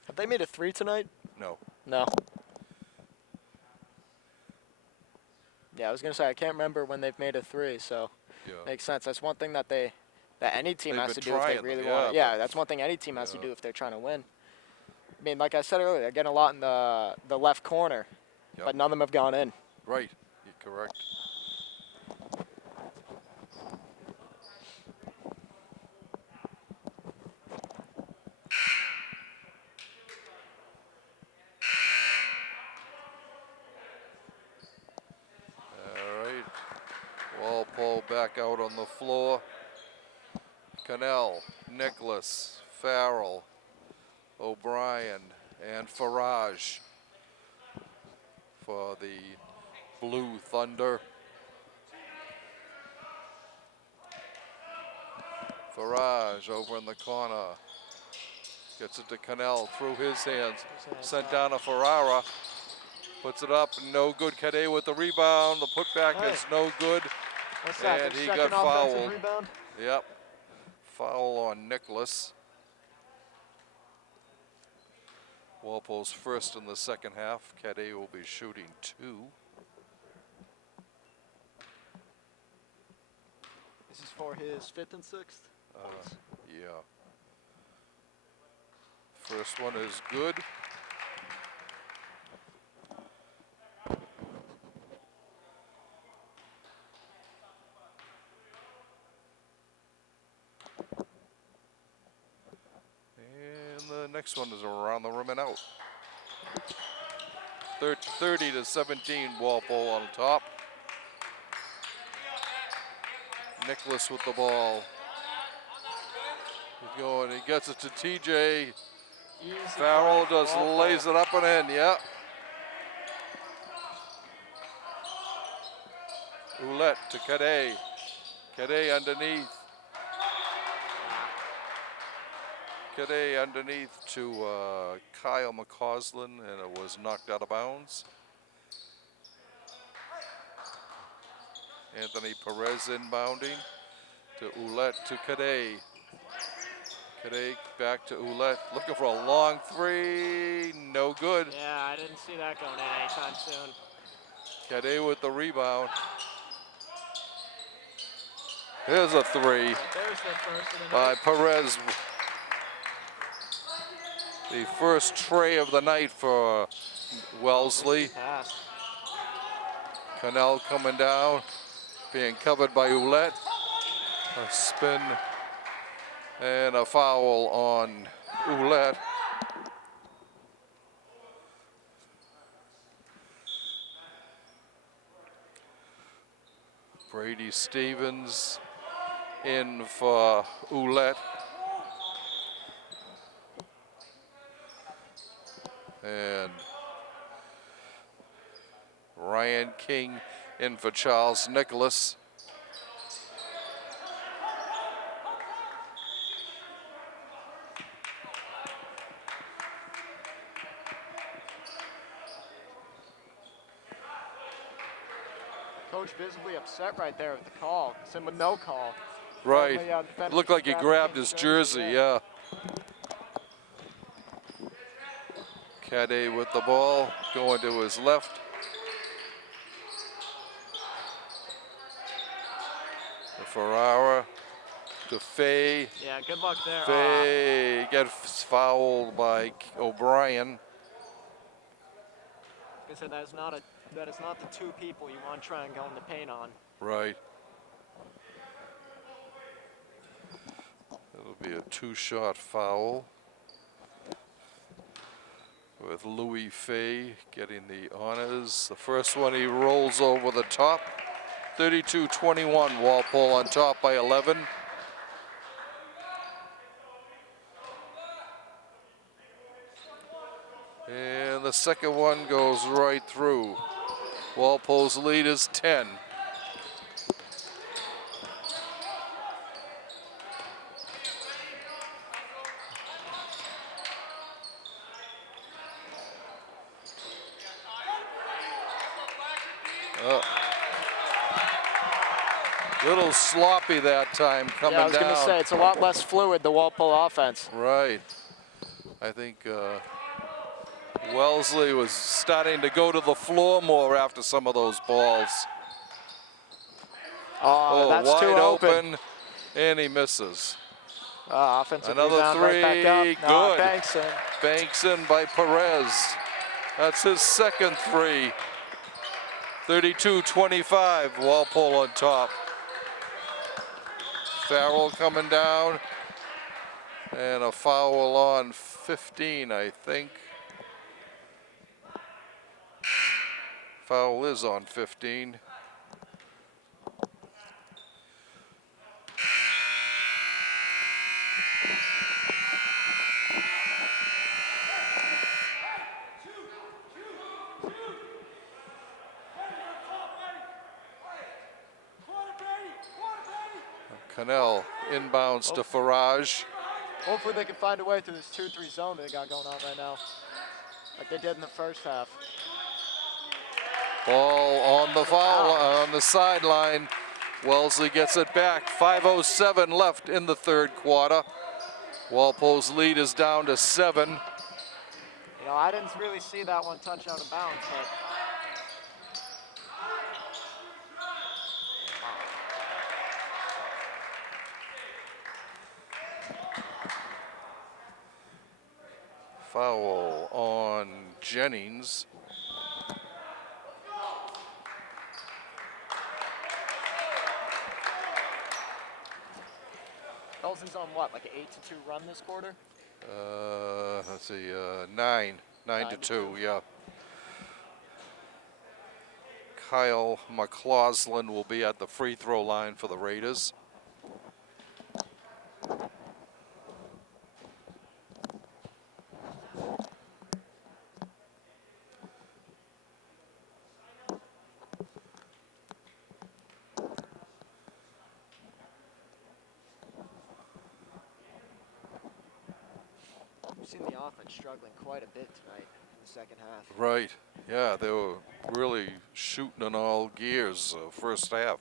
Have they made a 3 tonight? No. No. Yeah, I was gonna say I can't remember when they've made a 3, so Yeah. makes sense. That's one thing that any team They've has to been do if they trying, really yeah, want. Yeah, but- that's one thing any team has to Yeah. do if they're trying to win. I mean, like I said earlier, they're getting a lot in the left corner, Yep. but none of them have gone in. Right. You're correct. All right. Walpole back out on the floor. Cannell, Nicholas, Farrell, O'Brien, and Farage for the Blue Thunder. Farage over in the corner. Gets it to Cannell through his hands. Sent down to Ferrara. Puts it up, no good. Cadet with the rebound. The putback is no good. What's that? And their he second got offensive fouled. rebound? Yep. Foul on Nicholas. Walpole's first in the second half. Cadet will be shooting 2. This is for his 5th and 6th. Yeah. First one is good. And the next one is around the rim and out. 30-17, Walpole on top. Nicholas with the ball. He's going, he gets it to TJ. Easy Farrell try for just Walpole. lays it up and in, yeah. Ouellette to Cadet. Cadet underneath. Cadet underneath to Kyle McCausland, and it was knocked out of bounds. Anthony Perez inbounding to Ouellette to Cadet. Cadet back to Ouellette, looking for a long 3, no good. Yeah, I didn't see that going in anytime soon. Cadet with the rebound. Here's a 3 There's their first of the by night. Perez. The first tray of the night for Wellesley. Pass. Cannell coming down, being covered by Ouellette. A spin and a foul on Ouellette. Brady Stevens in for Ouellette. And Ryan King in for Charles Nicholas. Coach visibly upset right there with the call. Sent with no call. Right. Apparently, defender Looked like he grabbed grabbed King's his jersey, yeah. yeah. Cadet with the ball, going to his left. To Ferrara, to Fay. Yeah, good luck there. Fay gets fouled by O'Brien. Like I said, that is not the 2 people you want to try and go in the paint on. Right. It'll be a 2-shot foul with Louis Fay getting the honors. The first one he rolls over the top. 32-21, Walpole on top by 11. And And the second one goes right through. Walpole's lead is 10. Little sloppy that time coming down. Yeah, I was going to say, it's a lot less fluid, the Walpole offense. Right. I think Wellesley was starting to go to the floor more after some of those balls. Oh, that's wide too open. And he misses. Offensive Another rebound three, right back up. good. Banks in. Banks in by Perez. That's his second three. 32-25, Walpole on top. Farrell coming down. And a foul on 15, I think. Foul is on 15. Cannell inbounds to Farage. Hopefully they can find a way through this 2-3 zone they got going on right now, like they did in the first half. Ball on the foul, on the sideline. Wellesley gets it back. 5:07 left in the third quarter. Walpole's lead is down to 7. You know, I didn't really see that one touch out of bounds, but Foul on Jennings. Wellesley's on what, like an 8-2 run this quarter? Let's see, 9 to 2, yeah. Kyle McLaughlin will be at the free throw line for the Raiders. We've seen the offense struggling quite a bit tonight in the second half. Right, yeah, they were really shooting on all gears first half.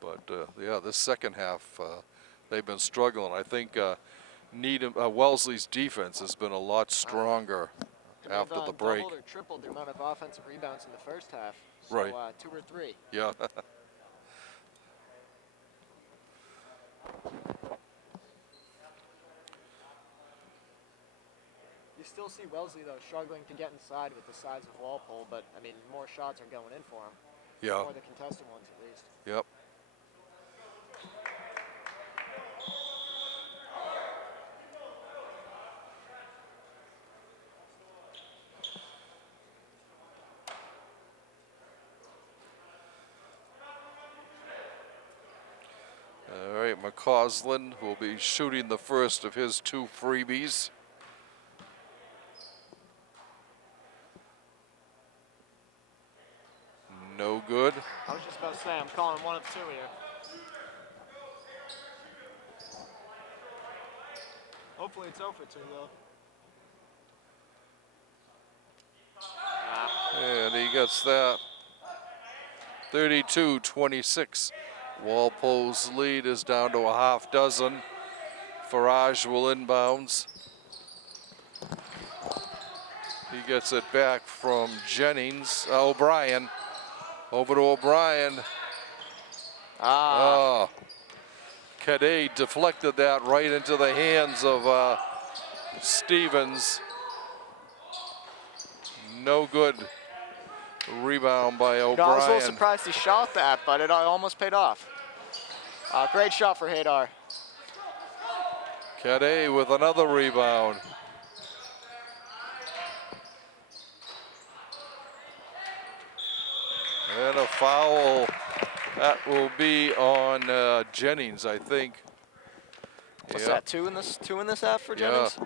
But yeah, this second half, they've been struggling. I think Wellesley's defense has been a lot stronger after the break. Doubled or tripled the amount of offensive rebounds in the first half. So, Right. 2 or 3. Yeah. You still see Wellesley, though, struggling to get inside with the size of Walpole, but, I mean, more shots are going in for him. Yeah. More the contested ones, at least. Yep. All right, McCausland will be shooting the first of his 2 freebies. No good. I was just about to say, I'm calling 1 of 2 here. Hopefully it's 0 for 2, though. And he gets that. 32-26. Walpole's lead is down to a half dozen. Farage will inbounds. He gets it back from Jennings. O'Brien. Over to O'Brien. Cadet deflected that right into the hands of Stevens. No good. Rebound by O'Brien. I was a little surprised he shot that, but it almost paid off. Great shot for Hadar. Cadet with another rebound. And a foul. That will be on Jennings, I think. What's that? 2 in this half for Jennings?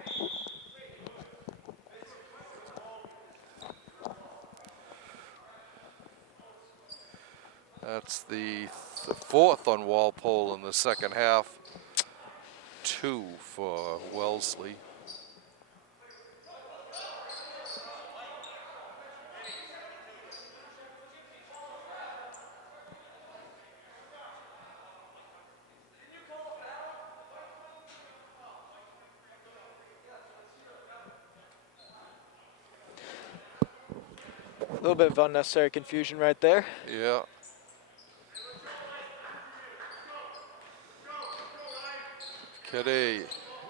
That's the fourth on Walpole in the second half. 2 for Wellesley. A little bit of unnecessary confusion right there. Yeah. Cadet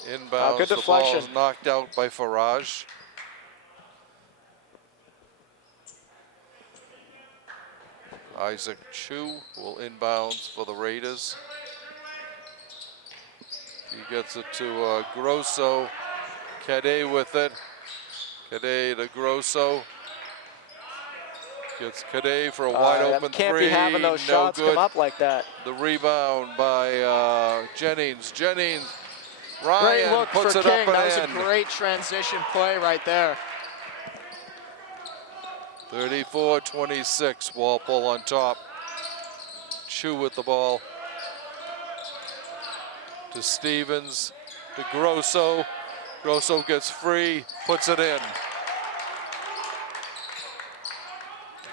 inbounds. Good The ball deflection. is knocked out by Farage. Isaac Chu will inbounds for the Raiders. He gets it to Grosso. Cadet with it. Cadet to Grosso. Gets Cadet for a wide open can't three. be having those No shots good. come up like that. The rebound by Jennings. Jennings. Ryan Great look puts for it King. up and That was in. a great transition play right there. 34-26. Walpole on top. Chu with the ball. To Stevens. To Grosso. Grosso gets free. Puts it in.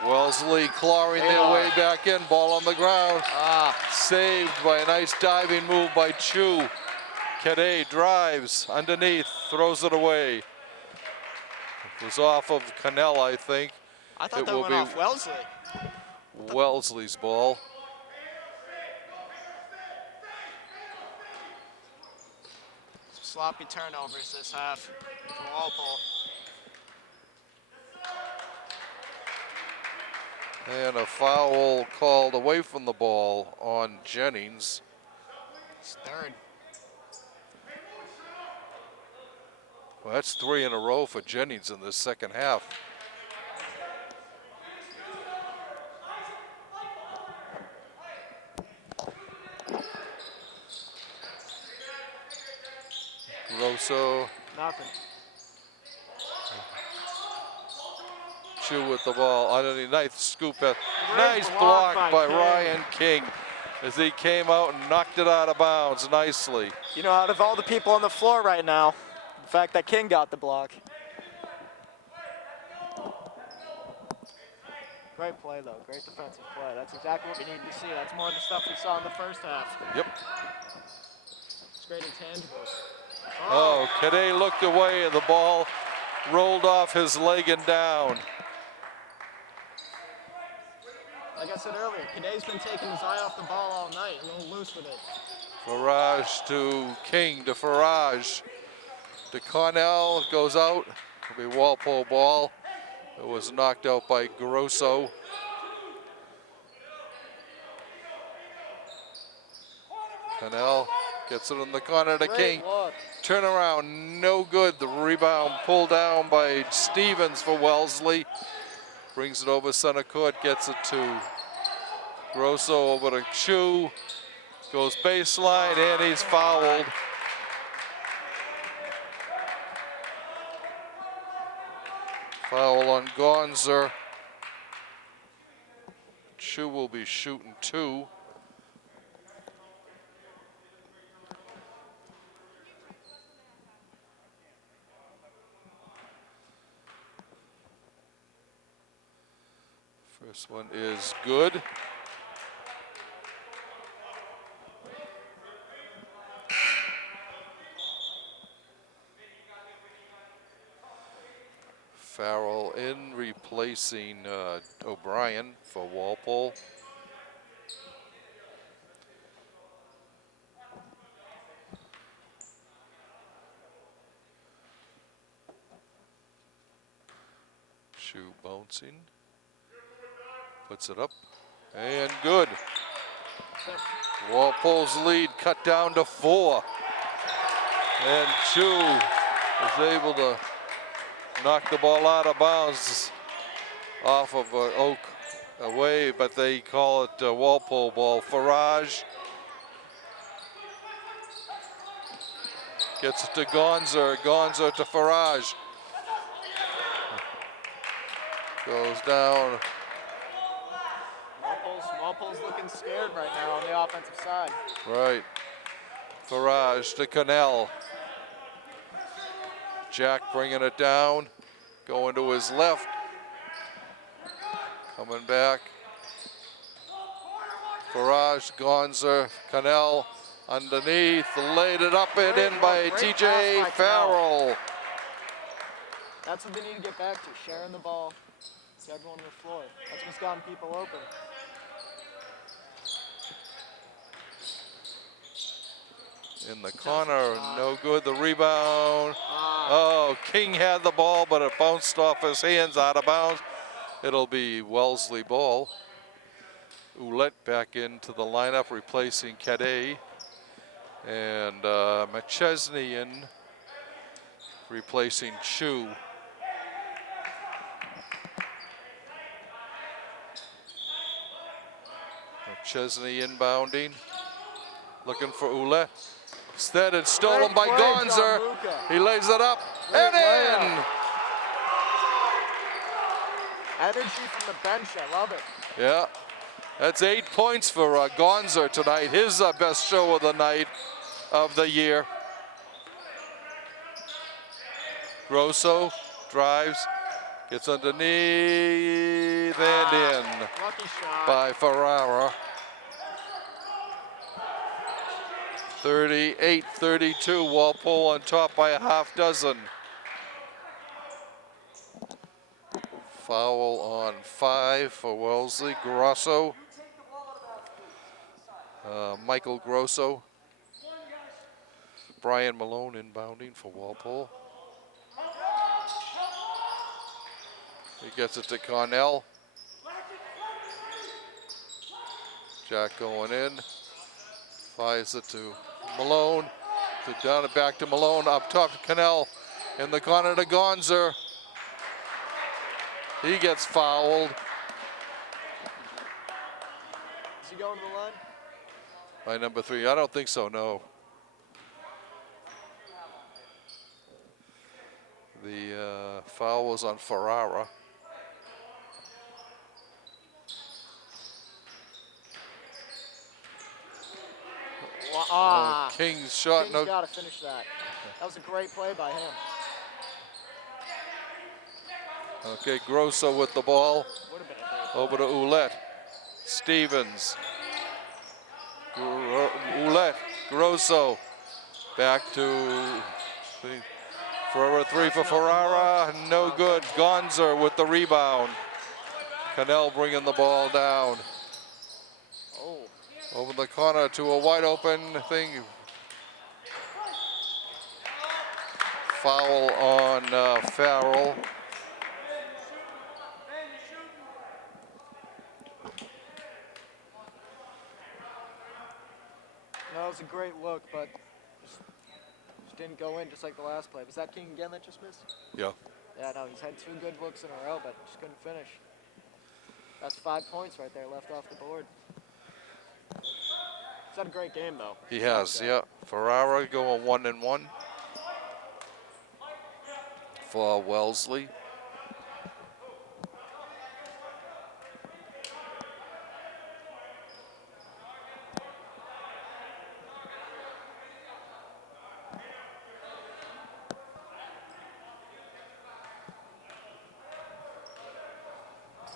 Wellesley clawing their way back in. Ball on the ground. Saved by a nice diving move by Chu. Cadet drives underneath, throws it away. It was off of Cannell, I think. I thought that went off Wellesley. Wellesley's ball. Sloppy turnovers this half for Walpole. And a foul called away from the ball on Jennings. It's third. Well, that's 3 in a row for Jennings in this second half. Grosso. Nothing. Chu with the ball underneath. Nice scoop. Nice block block by by Ryan King as he came out and knocked it out of bounds nicely. You know, out of all the people on the floor right now, the fact that King got the block. Great play, though. Great defensive play. That's exactly what we need to see. That's more of the stuff we saw in the first half. Yep. It's great intangibles. Oh, Cadet looked away and the ball rolled off his leg and down. Like I said earlier, Cadet's been taking his eye off the ball all night, a little loose with it. Farage to King to Farage. To Connell, goes out. It'll be Walpole ball. It was knocked out by Grosso. Connell gets it in the corner to King. Look. Turnaround, no good. The rebound pulled down by Stevens for Wellesley. Brings it over center court, gets it to Grosso over to Chu. Goes baseline and he's fouled. Foul on Gonzer. Chu will be shooting 2. First one is good. Farrell in, replacing O'Brien for Walpole. Chu bouncing. Puts it up and good. Walpole's lead cut down to 4. And Chu is able to knock the ball out of bounds off of Oak away, but they call it Walpole ball. Farage gets it to Gonzer. Gonzer to Farage. Walpole's looking scared right now on the offensive side. Right. Farage to Cannell. Jack bringing it down, going to his left. Coming back. Farage, Gonzer, Cannell underneath, laid it up and in by TJ Farrell. That's what they need to get back to, sharing the ball to everyone on the floor. That's what's gotten people open. In the corner, no good, the rebound. Oh, King had the ball, but it bounced off his hands, out of bounds. It'll be Wellesley ball. Ouellette back into the lineup, replacing Cadet. And McChesney in, replacing Chu. McChesney inbounding, looking for Ouellette. Instead, it's stolen by Gonzer. He lays it up and in. Energy from the bench, I love it. Yeah, that's 8 points for Gonzer tonight. His best show of the night, of the year. Grosso drives, gets underneath and in Lucky shot by Ferrara. 38-32, Walpole on top by a half dozen. Foul on 5 for Wellesley. Grosso. Michael Grosso. Brian Malone inbounding for Walpole. He gets it to Cornell. Jack going in. Fires it to Malone. Down and back to Malone. Up top to Cannell. In the corner to Gonzer. He gets fouled. Is he going to the line? By number 3. I don't think so, no. The foul was on Ferrara. King's shot. King's got to finish that. That was a great play by him. Okay, Grosso with the ball. Would have been a great play. Over to Ouellette. Stevens. Ouellette. Grosso. Back to for a 3 for Ferrara. No good. Gonzer with the rebound. Cannell bringing the ball down. Oh. Over the corner to a wide open thing. Foul on Farrell. That was a great look, but just didn't go in, just like the last play. Was that King again that just missed? Yeah. Yeah, no, he's had 2 good looks in a row, but just couldn't finish. That's 5 points right there left off the board. He's had a great game, though. He has, yeah. Ferrara going 1-1 for Wellesley.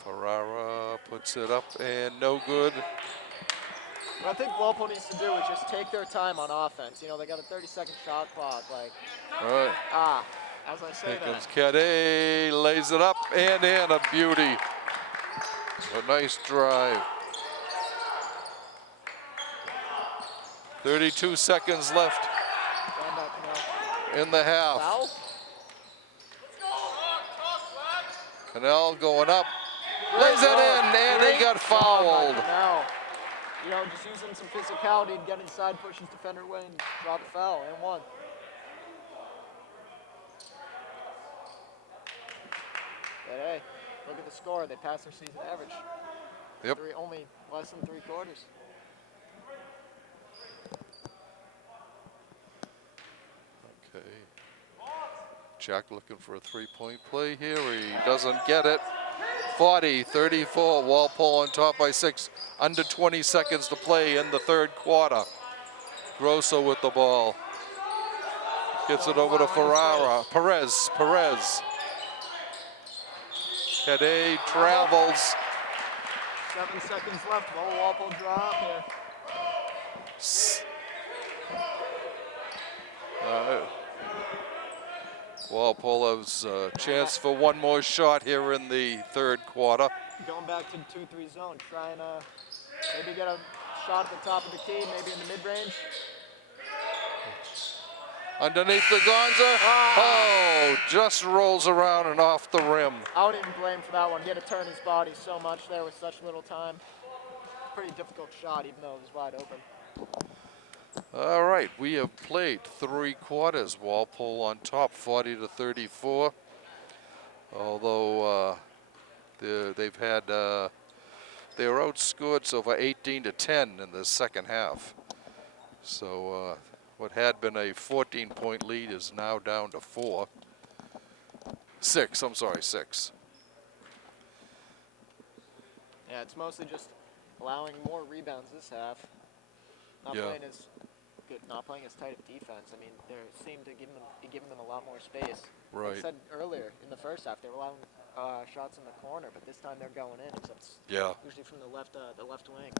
Ferrara puts it up and no good. What I think Walpole needs to do is just take their time on offense. You know, they got a 30-second shot clock. Like, Right. as I say Here that. comes Cadet, lays it up and in, a beauty. A nice drive. 32 seconds left in the half. Foul? Cannell going up, lays it in, and he got fouled. You know, just using some physicality and getting inside, pushes defender away and draw the foul, and 1. But hey, look at the score. They passed their season average. Yep. Only less than 3 quarters. Okay. Jack looking for a 3-point play here. He doesn't get it. 40-34, Walpole on top by 6. Under 20 seconds to play in the third quarter. Grosso with the ball. Gets it over to Ferrara. Perez. Cadet travels. 7 seconds left. No Walpole drop here. Walpole has a chance for one more shot here in the third quarter. Going back to the 2-3 zone, trying to maybe get a shot at the top of the key, maybe in the mid-range. Underneath the Gonza. Oh, just rolls around and off the rim. I wouldn't even blame for that one. He had to turn his body so much there with such little time. Pretty difficult shot, even though it was wide open. All right, we have played 3 quarters. Walpole on top, 40-34. Although they've had they were outscored so far 18-10 in the second half. So what had been a 14-point lead is now down to 6. I'm sorry, 6. Yeah, it's mostly just allowing more rebounds this half. Not playing as good, not playing as tight of defense. I mean, they seem to be giving them a lot more space. Right. Like I said earlier in the first half, they were allowing shots in the corner, but this time they're going in, except usually from the left wing.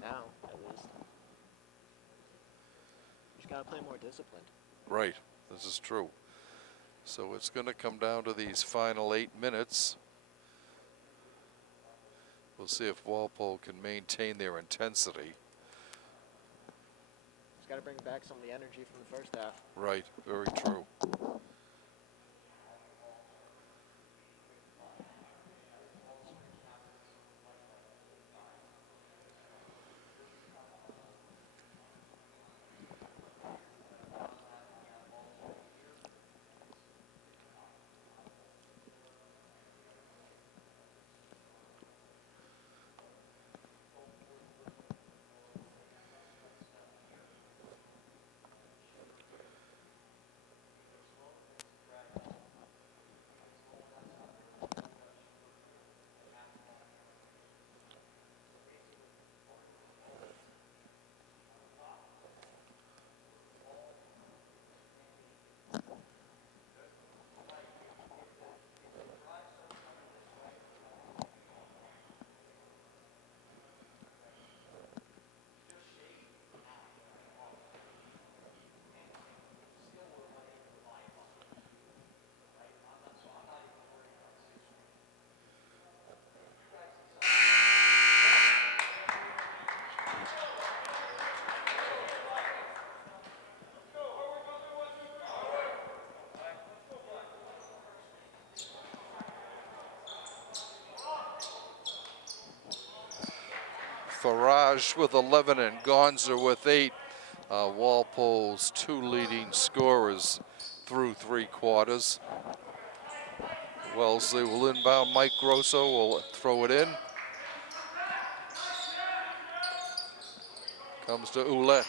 Now, at least. You just gotta play more disciplined. Right, this is true. So it's going to come down to these final 8 minutes. We'll see if Walpole can maintain their intensity. Got to bring back some of the energy from the first half. Right, very true. Farage with 11 and Gonza with 8. Walpole's 2 leading scorers through 3 quarters. Wellesley will inbound. Mike Grosso will throw it in. Comes to Ouellette.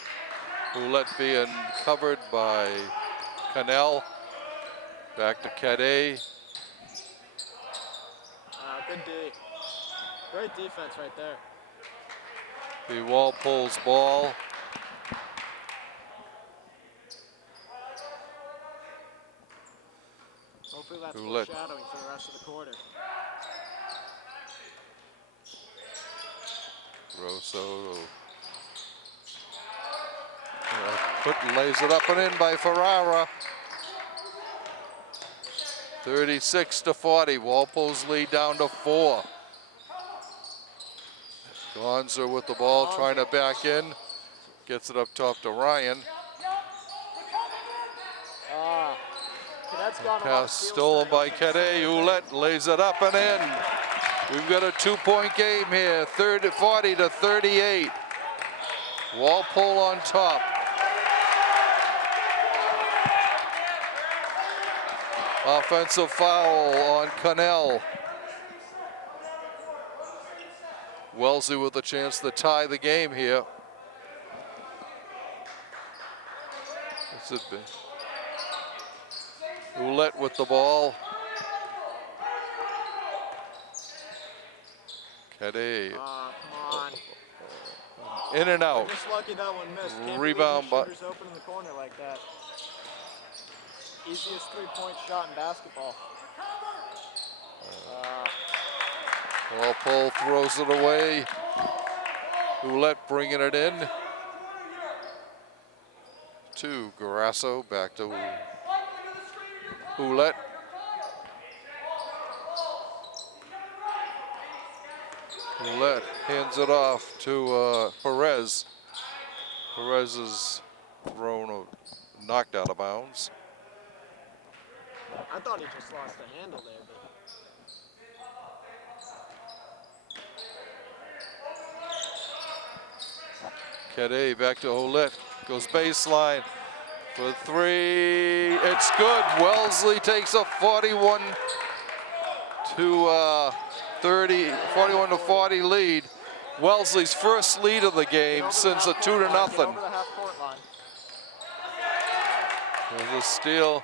Ouellette being covered by Cannell. Back to Cadet. Good D. Great defense right there. The Walpole's ball. Hopefully that's Ouellette. foreshadowing for the rest of the quarter. Grosso lays it up and in by Ferrara. 36-40. Walpole's lead down to 4. Gonza with the ball, trying to back in. Gets it up top to Ryan. Pass stolen by Cadet. Ouellette lays it up and in. We've got a 2-point game here, 40-38. Walpole on top. Offensive foul on Cannell. Wellesley with a chance to tie the game here. This would be Ouellette with the ball. Kade. Come on. In and out. We're just lucky that one missed. Can't Rebound, believe the shooter's open in the corner like that. Easiest three-point shot in basketball. Walpole throws it away. Ouellette bringing it in. To Garasso, back to Ouellette. Ouellette hands it off to Perez. Perez is thrown, knocked out of bounds. I thought he just lost the handle there, but Kade back to Ouellette, goes baseline for three. It's good. Wellesley takes a 41 to 40 lead. Wellesley's first lead of the game since a 2-0. There's a steal.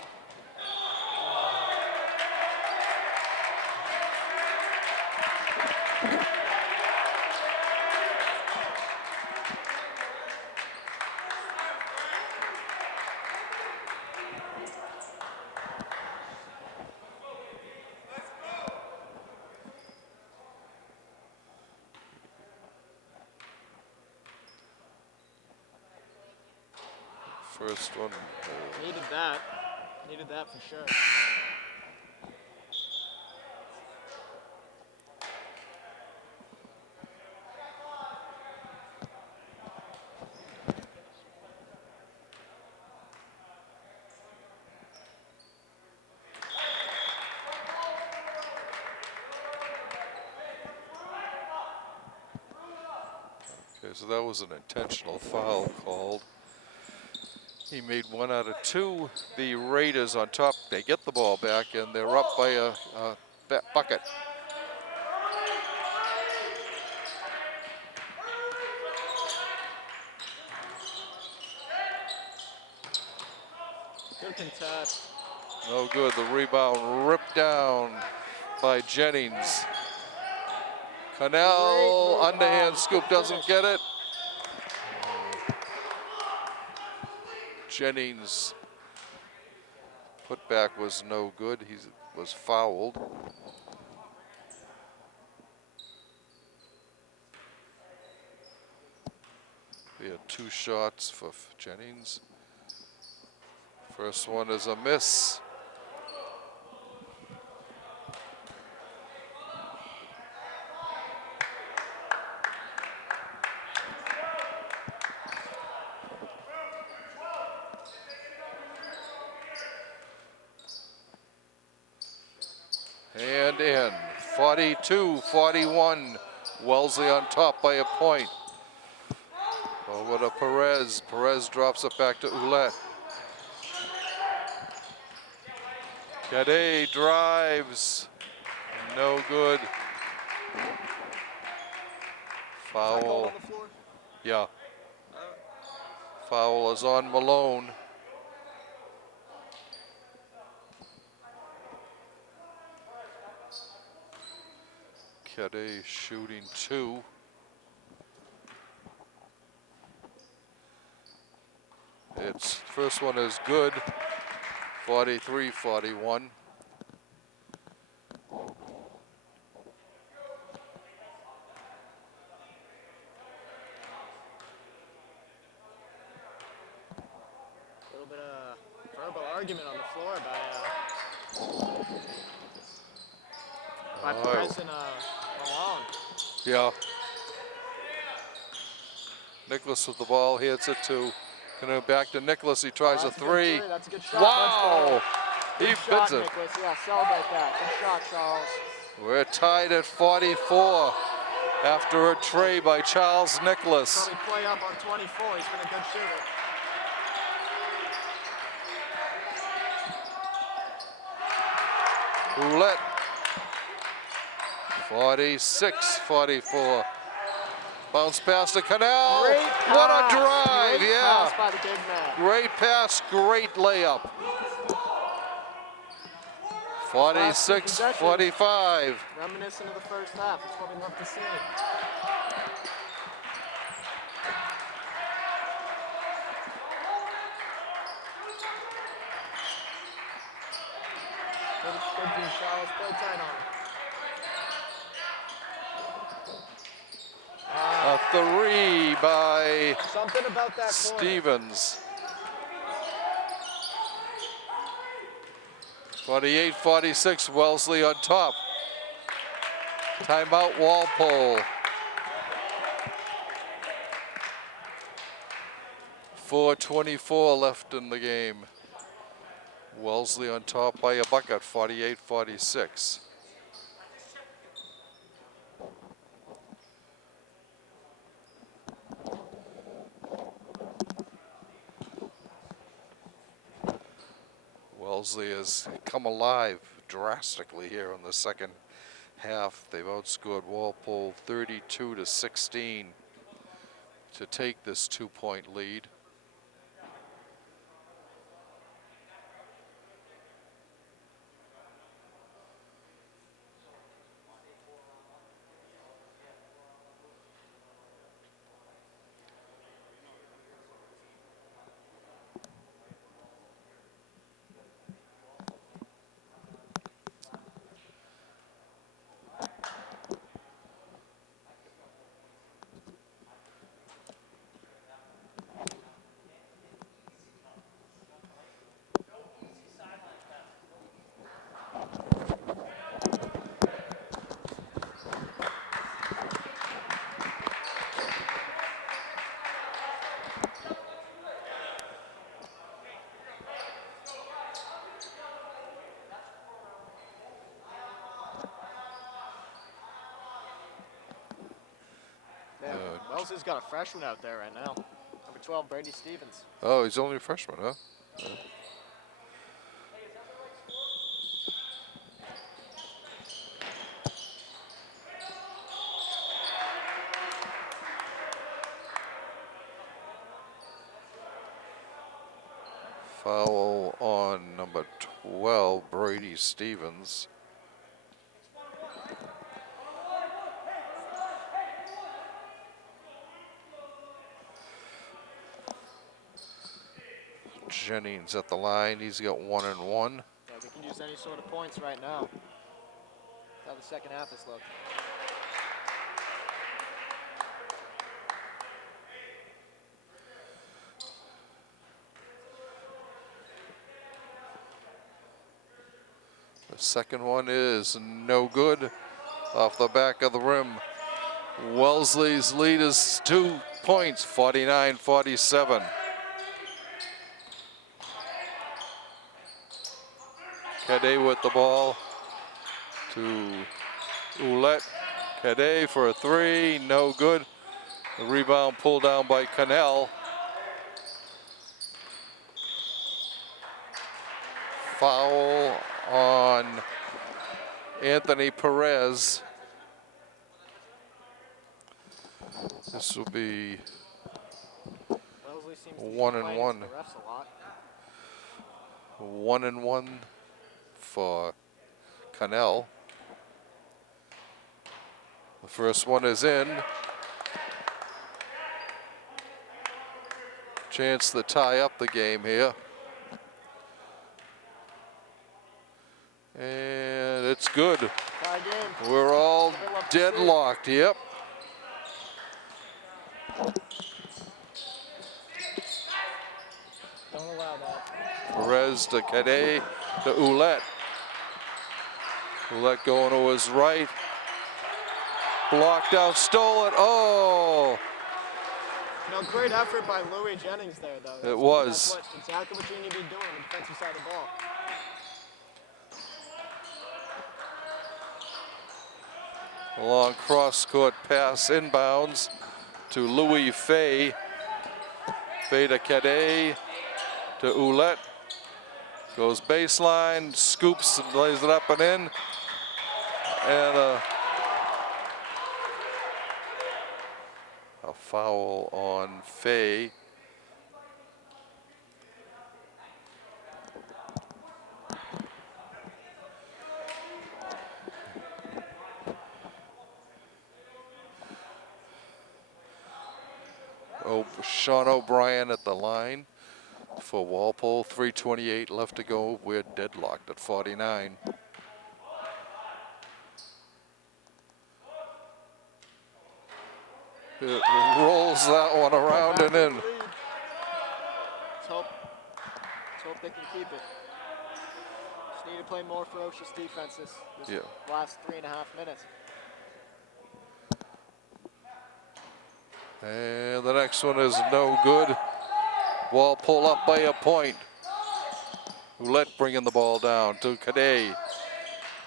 First one. Needed that. Needed that for sure. Okay, so that was an intentional foul called. He made 1 out of 2. The Raiders on top, they get the ball back and they're up by a bucket. Good contest. No good. The rebound ripped down by Jennings. Cannell underhand scoop doesn't get it. Jennings putback was no good. He was fouled. We had 2 shots for Jennings. First one is a miss. And in, 42-41. Wellesley on top by a point. Over to Perez. Perez drops it back to Ouellette. Kade drives. No good. Foul. Yeah. Foul is on Malone. Kade shooting 2. Its first one is good. 43-41. Argument on the floor by Perez and Malone. Yeah. Nicholas with the ball, he hits it to back to Nicholas. He tries a 3. That's a good shot. Wow! He fits it. Nicholas. Yeah, celebrate that. Good shot, Charles. We're tied at 44 after a tray by Charles Nicholas. Probably play up on 24. He's been a good shooter. Ouellette, 46-44. Bounce pass to Cannell. What a drive, Great yeah. pass by the big man. Great pass, great layup. 46-45. Reminiscent of the first half. That's what we love to see. Good D, Charles. Play tight on him. A three by Something about that corner. Stevens. 48-46, Wellesley on top. Timeout, Walpole. 4:24 left in the game. Wellesley on top by a bucket, 48-46. Wellesley has come alive drastically here in the second half. They've outscored Walpole 32-16 to take this 2-point lead. Wellesley's got a freshman out there right now. Number 12, Brady Stevens. Oh, he's only a freshman, huh? Foul on number 12, Brady Stevens. Jennings at the line. He's got 1 and 1. Yeah, we can use any sort of points right now. That's how the second half has looked. The second one is no good. Off the back of the rim. Wellesley's lead is 2 points, 49-47. Cadet with the ball to Ouellette. Cadet for a three, no good. The rebound pulled down by Cannell. Foul on Anthony Perez. This will be Wellesley seems to be 1 and complaining 1. to the refs a lot. 1 and 1 for Cannell. The first one is in. Chance to tie up the game here. And it's good. Tie game. We're all deadlocked, yep. Don't allow that. Perez to Cadet to Ouellette. Ouellette going to his right. Blocked out, stole it. Oh! No, great effort by Louis Jennings there, though. It was. That's exactly what you need to be doing on the defensive side of the ball. A long cross-court pass inbounds to Louis Fay. Fay to Cadet to Ouellette. Goes baseline, scoops and lays it up and in. And a foul on Fay. Sean O'Brien at the line for Walpole. 3:28 left to go. We're deadlocked at 49. It rolls that one around and in. Let's hope they can keep it. Just need to play more ferocious defenses this last 3.5 minutes. And the next one is no good. Walpole up by a point. Ouellette bringing the ball down to Cadet.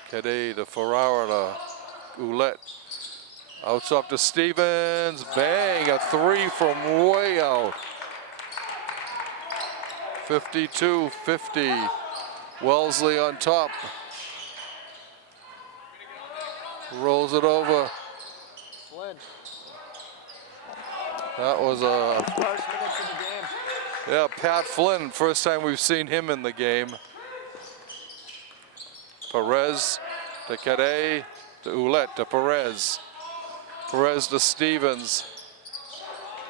Cadet to Ferrara to Ouellette. Outs up to Stevens. Bang, a three from way out. 52-50. Wellesley on top. Rolls it over. Flynn. That was a... First minutes in the game. Yeah, Pat Flynn, first time we've seen him in the game. Perez to Cadet to Ouellette to Perez. Perez to Stevens.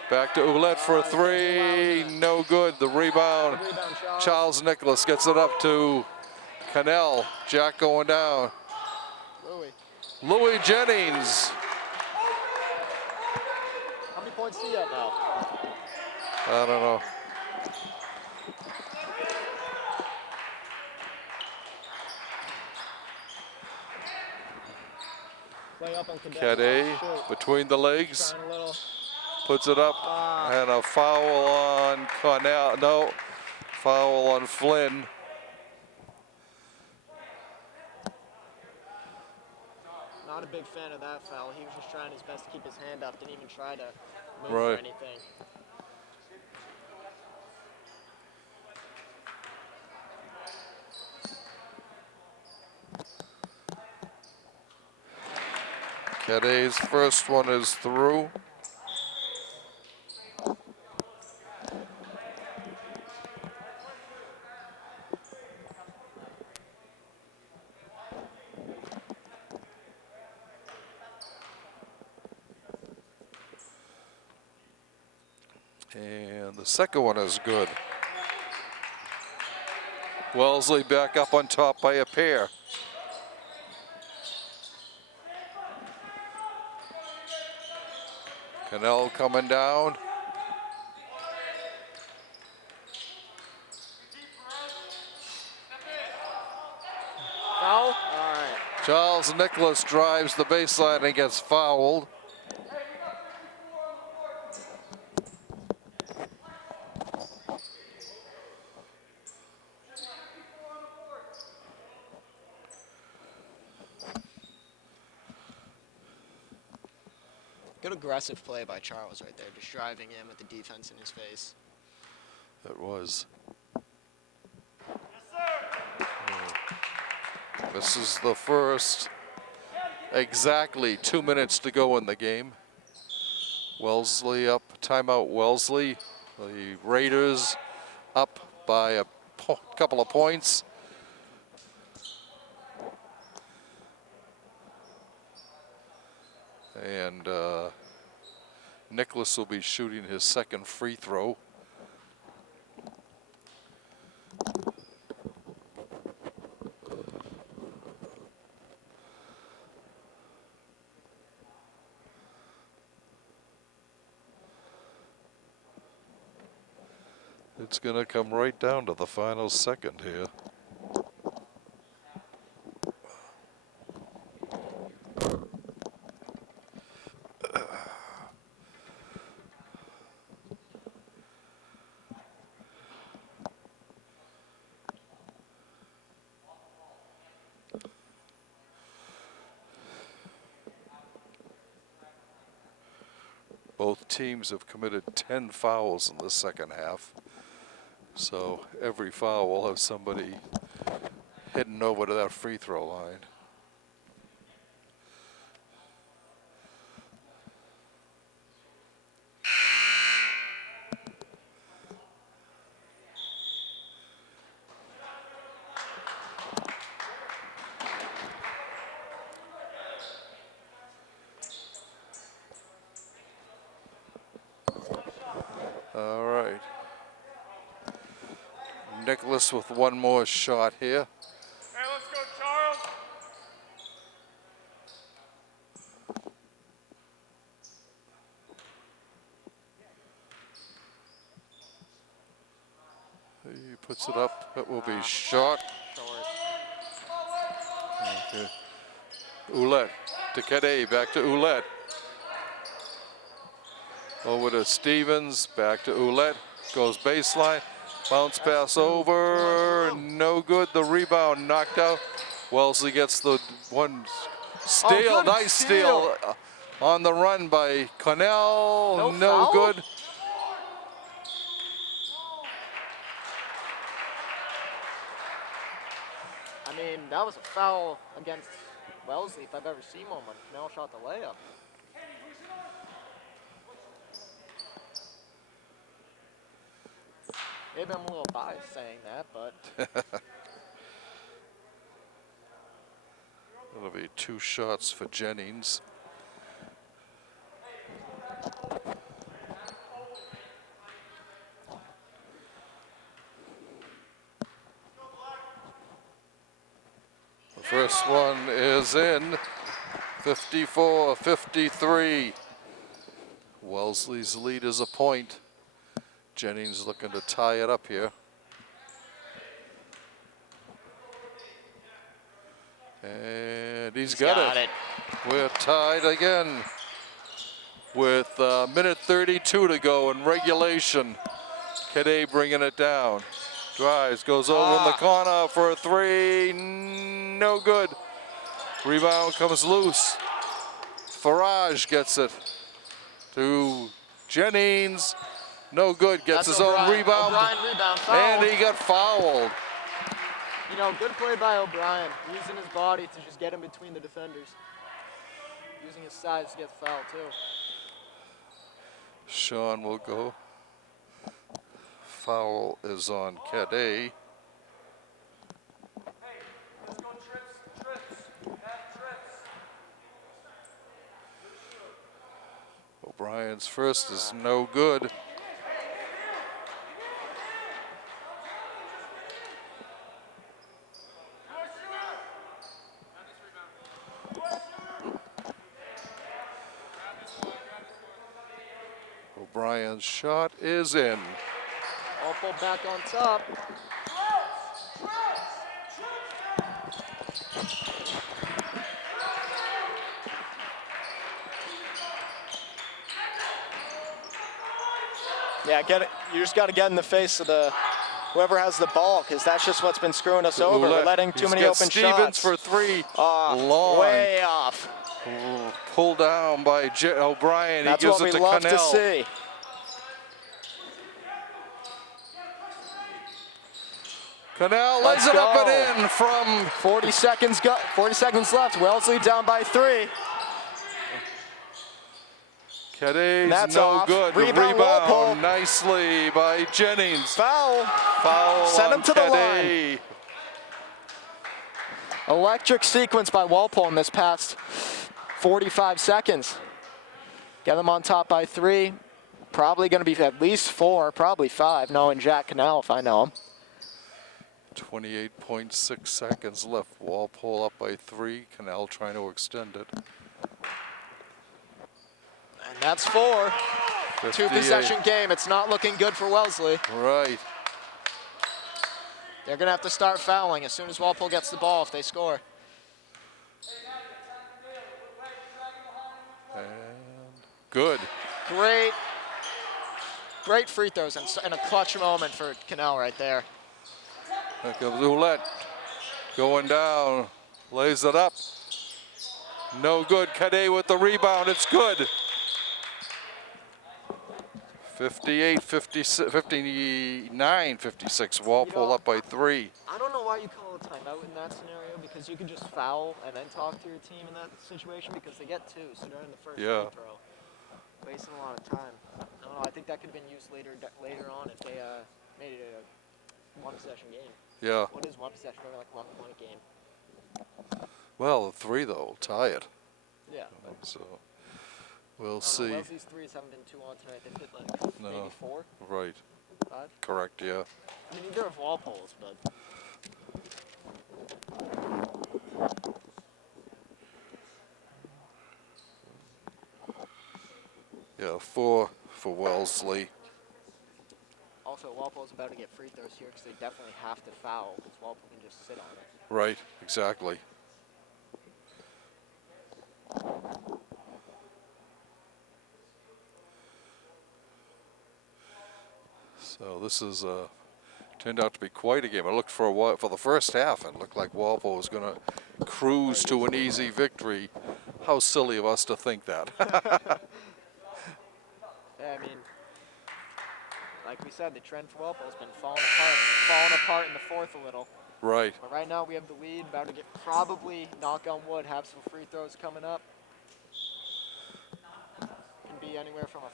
Back to Ouellette for a three. No good. The rebound. Charles Nicholas gets it up to Cannell. Jack going down. Louis Jennings. How many points is he at now? I don't know. Play up on Cadet between the legs. Puts it up. And a foul on Connell. No. Foul on Flynn. Not a big fan of that foul. He was just trying his best to keep his hand up. Didn't even try to move or anything. Cadet's first one is through. And the second one is good. Wellesley back up on top by a pair. Cannell coming down. Foul? All right. Charles Nicholas drives the baseline and gets fouled. Good aggressive play by Charles right there, just driving in with the defense in his face. It was. This is the first. Exactly 2 minutes to go in the game. Wellesley up, timeout Wellesley. The Raiders up by a couple of points. And Nicholas will be shooting his second free throw. It's going to come right down to the final second here. Both teams have committed 10 fouls in the second half. So every foul will have somebody heading over to that free throw line. All right. Nicholas with one more shot here. Hey, let's go, Charles. He puts it up. It will be short. Okay. Ouellette to Cadet. Back to Ouellette. Over to Stevens. Back to Ouellette. Goes baseline. Bounce pass over. No good. The rebound knocked out. Wellesley gets the one steal. good Nice steal on the run by Connell. No foul? good. I mean, that was a foul against Wellesley if I've ever seen one when Cannell shot the layup. Maybe I'm a little biased saying that, but It'll be 2 shots for Jennings. The first one is in. 54-53. Wellesley's lead is a point. Jennings looking to tie it up here. And he's got it. We're tied again with minute 32 to go in regulation. Cadet bringing it down. Drives, goes over in the corner for a 3. No good. Rebound comes loose. Farage gets it to Jennings. No good. Gets his own rebound. O'Brien rebound foul. And he got fouled. You know, good play by O'Brien, using his body to just get in between the defenders. Using his size to get the foul, too. Sean will go. Foul is on Cadet. Let's go, trips. O'Brien's first is no good. O'Brien's shot is in. Walpole back on top. Yeah, get it. You just got to get in the face of the whoever has the ball, because that's just what's been screwing us over. We're letting too many open Stevens shots. for 3. Long. Way off. Pulled down by O'Brien. That's he gives what it we to love Connell. to see. Connell lays it up and in from 40 seconds 40 seconds left. Wellesley down by 3. Cadet's That's no off. good. Rebound, Walpole. Nicely by Jennings. Foul. Foul Send him on to the Cadet. line. Electric sequence by Walpole in this past 45 seconds. Get them on top by 3. Probably going to be at least 4, probably 5, knowing Jack Cannell if I know him. 28.6 seconds left. Walpole up by 3. Cannell trying to extend it. And that's 4. 58. 2-possession game. It's not looking good for Wellesley. Right. They're going to have to start fouling as soon as Walpole gets the ball if they score. And good. Great free throws and a clutch moment for Cannell right there. Here comes Ouellette. Going down. Lays it up. No good. Cadet with the rebound. It's good. 58, 56, 59, 56. Walpole up by 3. I don't know why you call a timeout in that scenario, because you can just foul and then talk to your team in that situation, because they get 2, so they're in the first free throw. Wasting a lot of time. I don't know, I think that could have been used later on if they made it a 1-possession game. Yeah. What is 1 possession? Maybe like a 1-point game. Well, 3 though will tie it. Yeah. So We'll see. Wellesley's threes haven't been too on tonight. They've hit like No. maybe 4, Right. 5. Correct, yeah. I mean, neither of Walpole's, but Yeah, 4 for Wellesley. also Walpole's about to get free throws here because they definitely have to foul because Walpole can just sit on it. Right, exactly. So this is turned out to be quite a game. I looked for a while, for the first half, it looked like Walpole was going to cruise to an easy victory. How silly of us to think that. Yeah, I mean, like we said, the trend for Walpole's been falling apart in the fourth a little. Right. But right now we have the lead, about to get probably, knock on wood, have some free throws coming up. Can be anywhere from a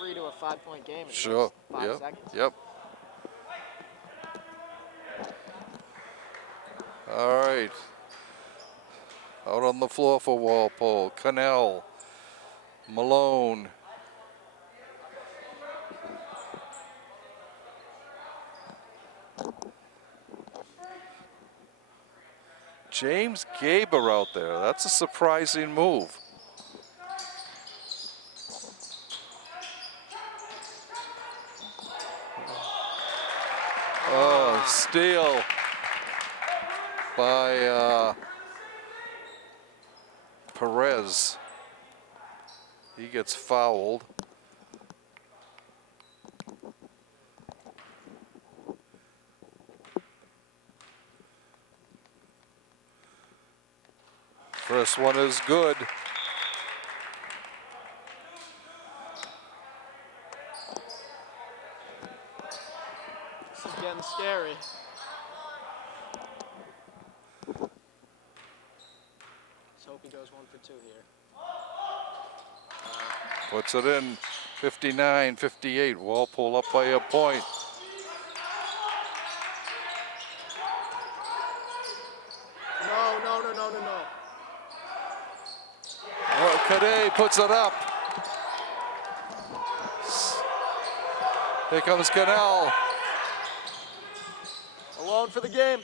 3 to a 5-point game in Sure. the next 5 Yep. seconds. Yep. All right. Out on the floor for Walpole. Cannell. Malone. James Gaber out there. That's a surprising move. Oh, steal by Perez. He gets fouled. First one is good. This is getting scary. Let's hope he goes 1 for 2 here. Puts it in. 59-58. Walpole up by a point. No. Well, Cadet puts it up. Here comes Cannell. Alone for the game.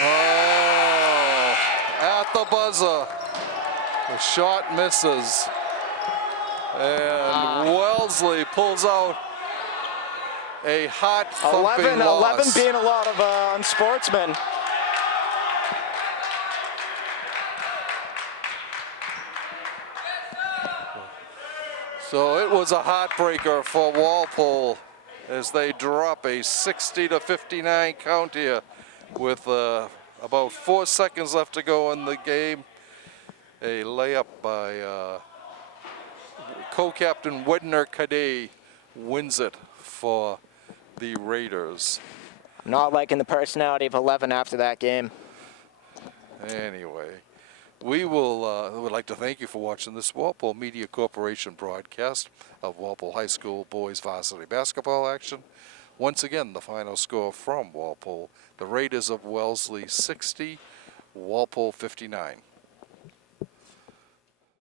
Oh, at the buzzer. The shot misses. And Wellesley pulls out a heart-thumping 11 loss. being a lot of unsportsmen. So it was a heartbreaker for Walpole as they drop a 60-59 count here with about 4 seconds left to go in the game. A layup by co-captain Wedner Cadet wins it for the Raiders. Not liking the personality of 11 after that game. Anyway, we would like to thank you for watching this Walpole Media Corporation broadcast of Walpole High School boys varsity basketball action. Once again, the final score from Walpole, the Raiders of Wellesley 60, Walpole 59.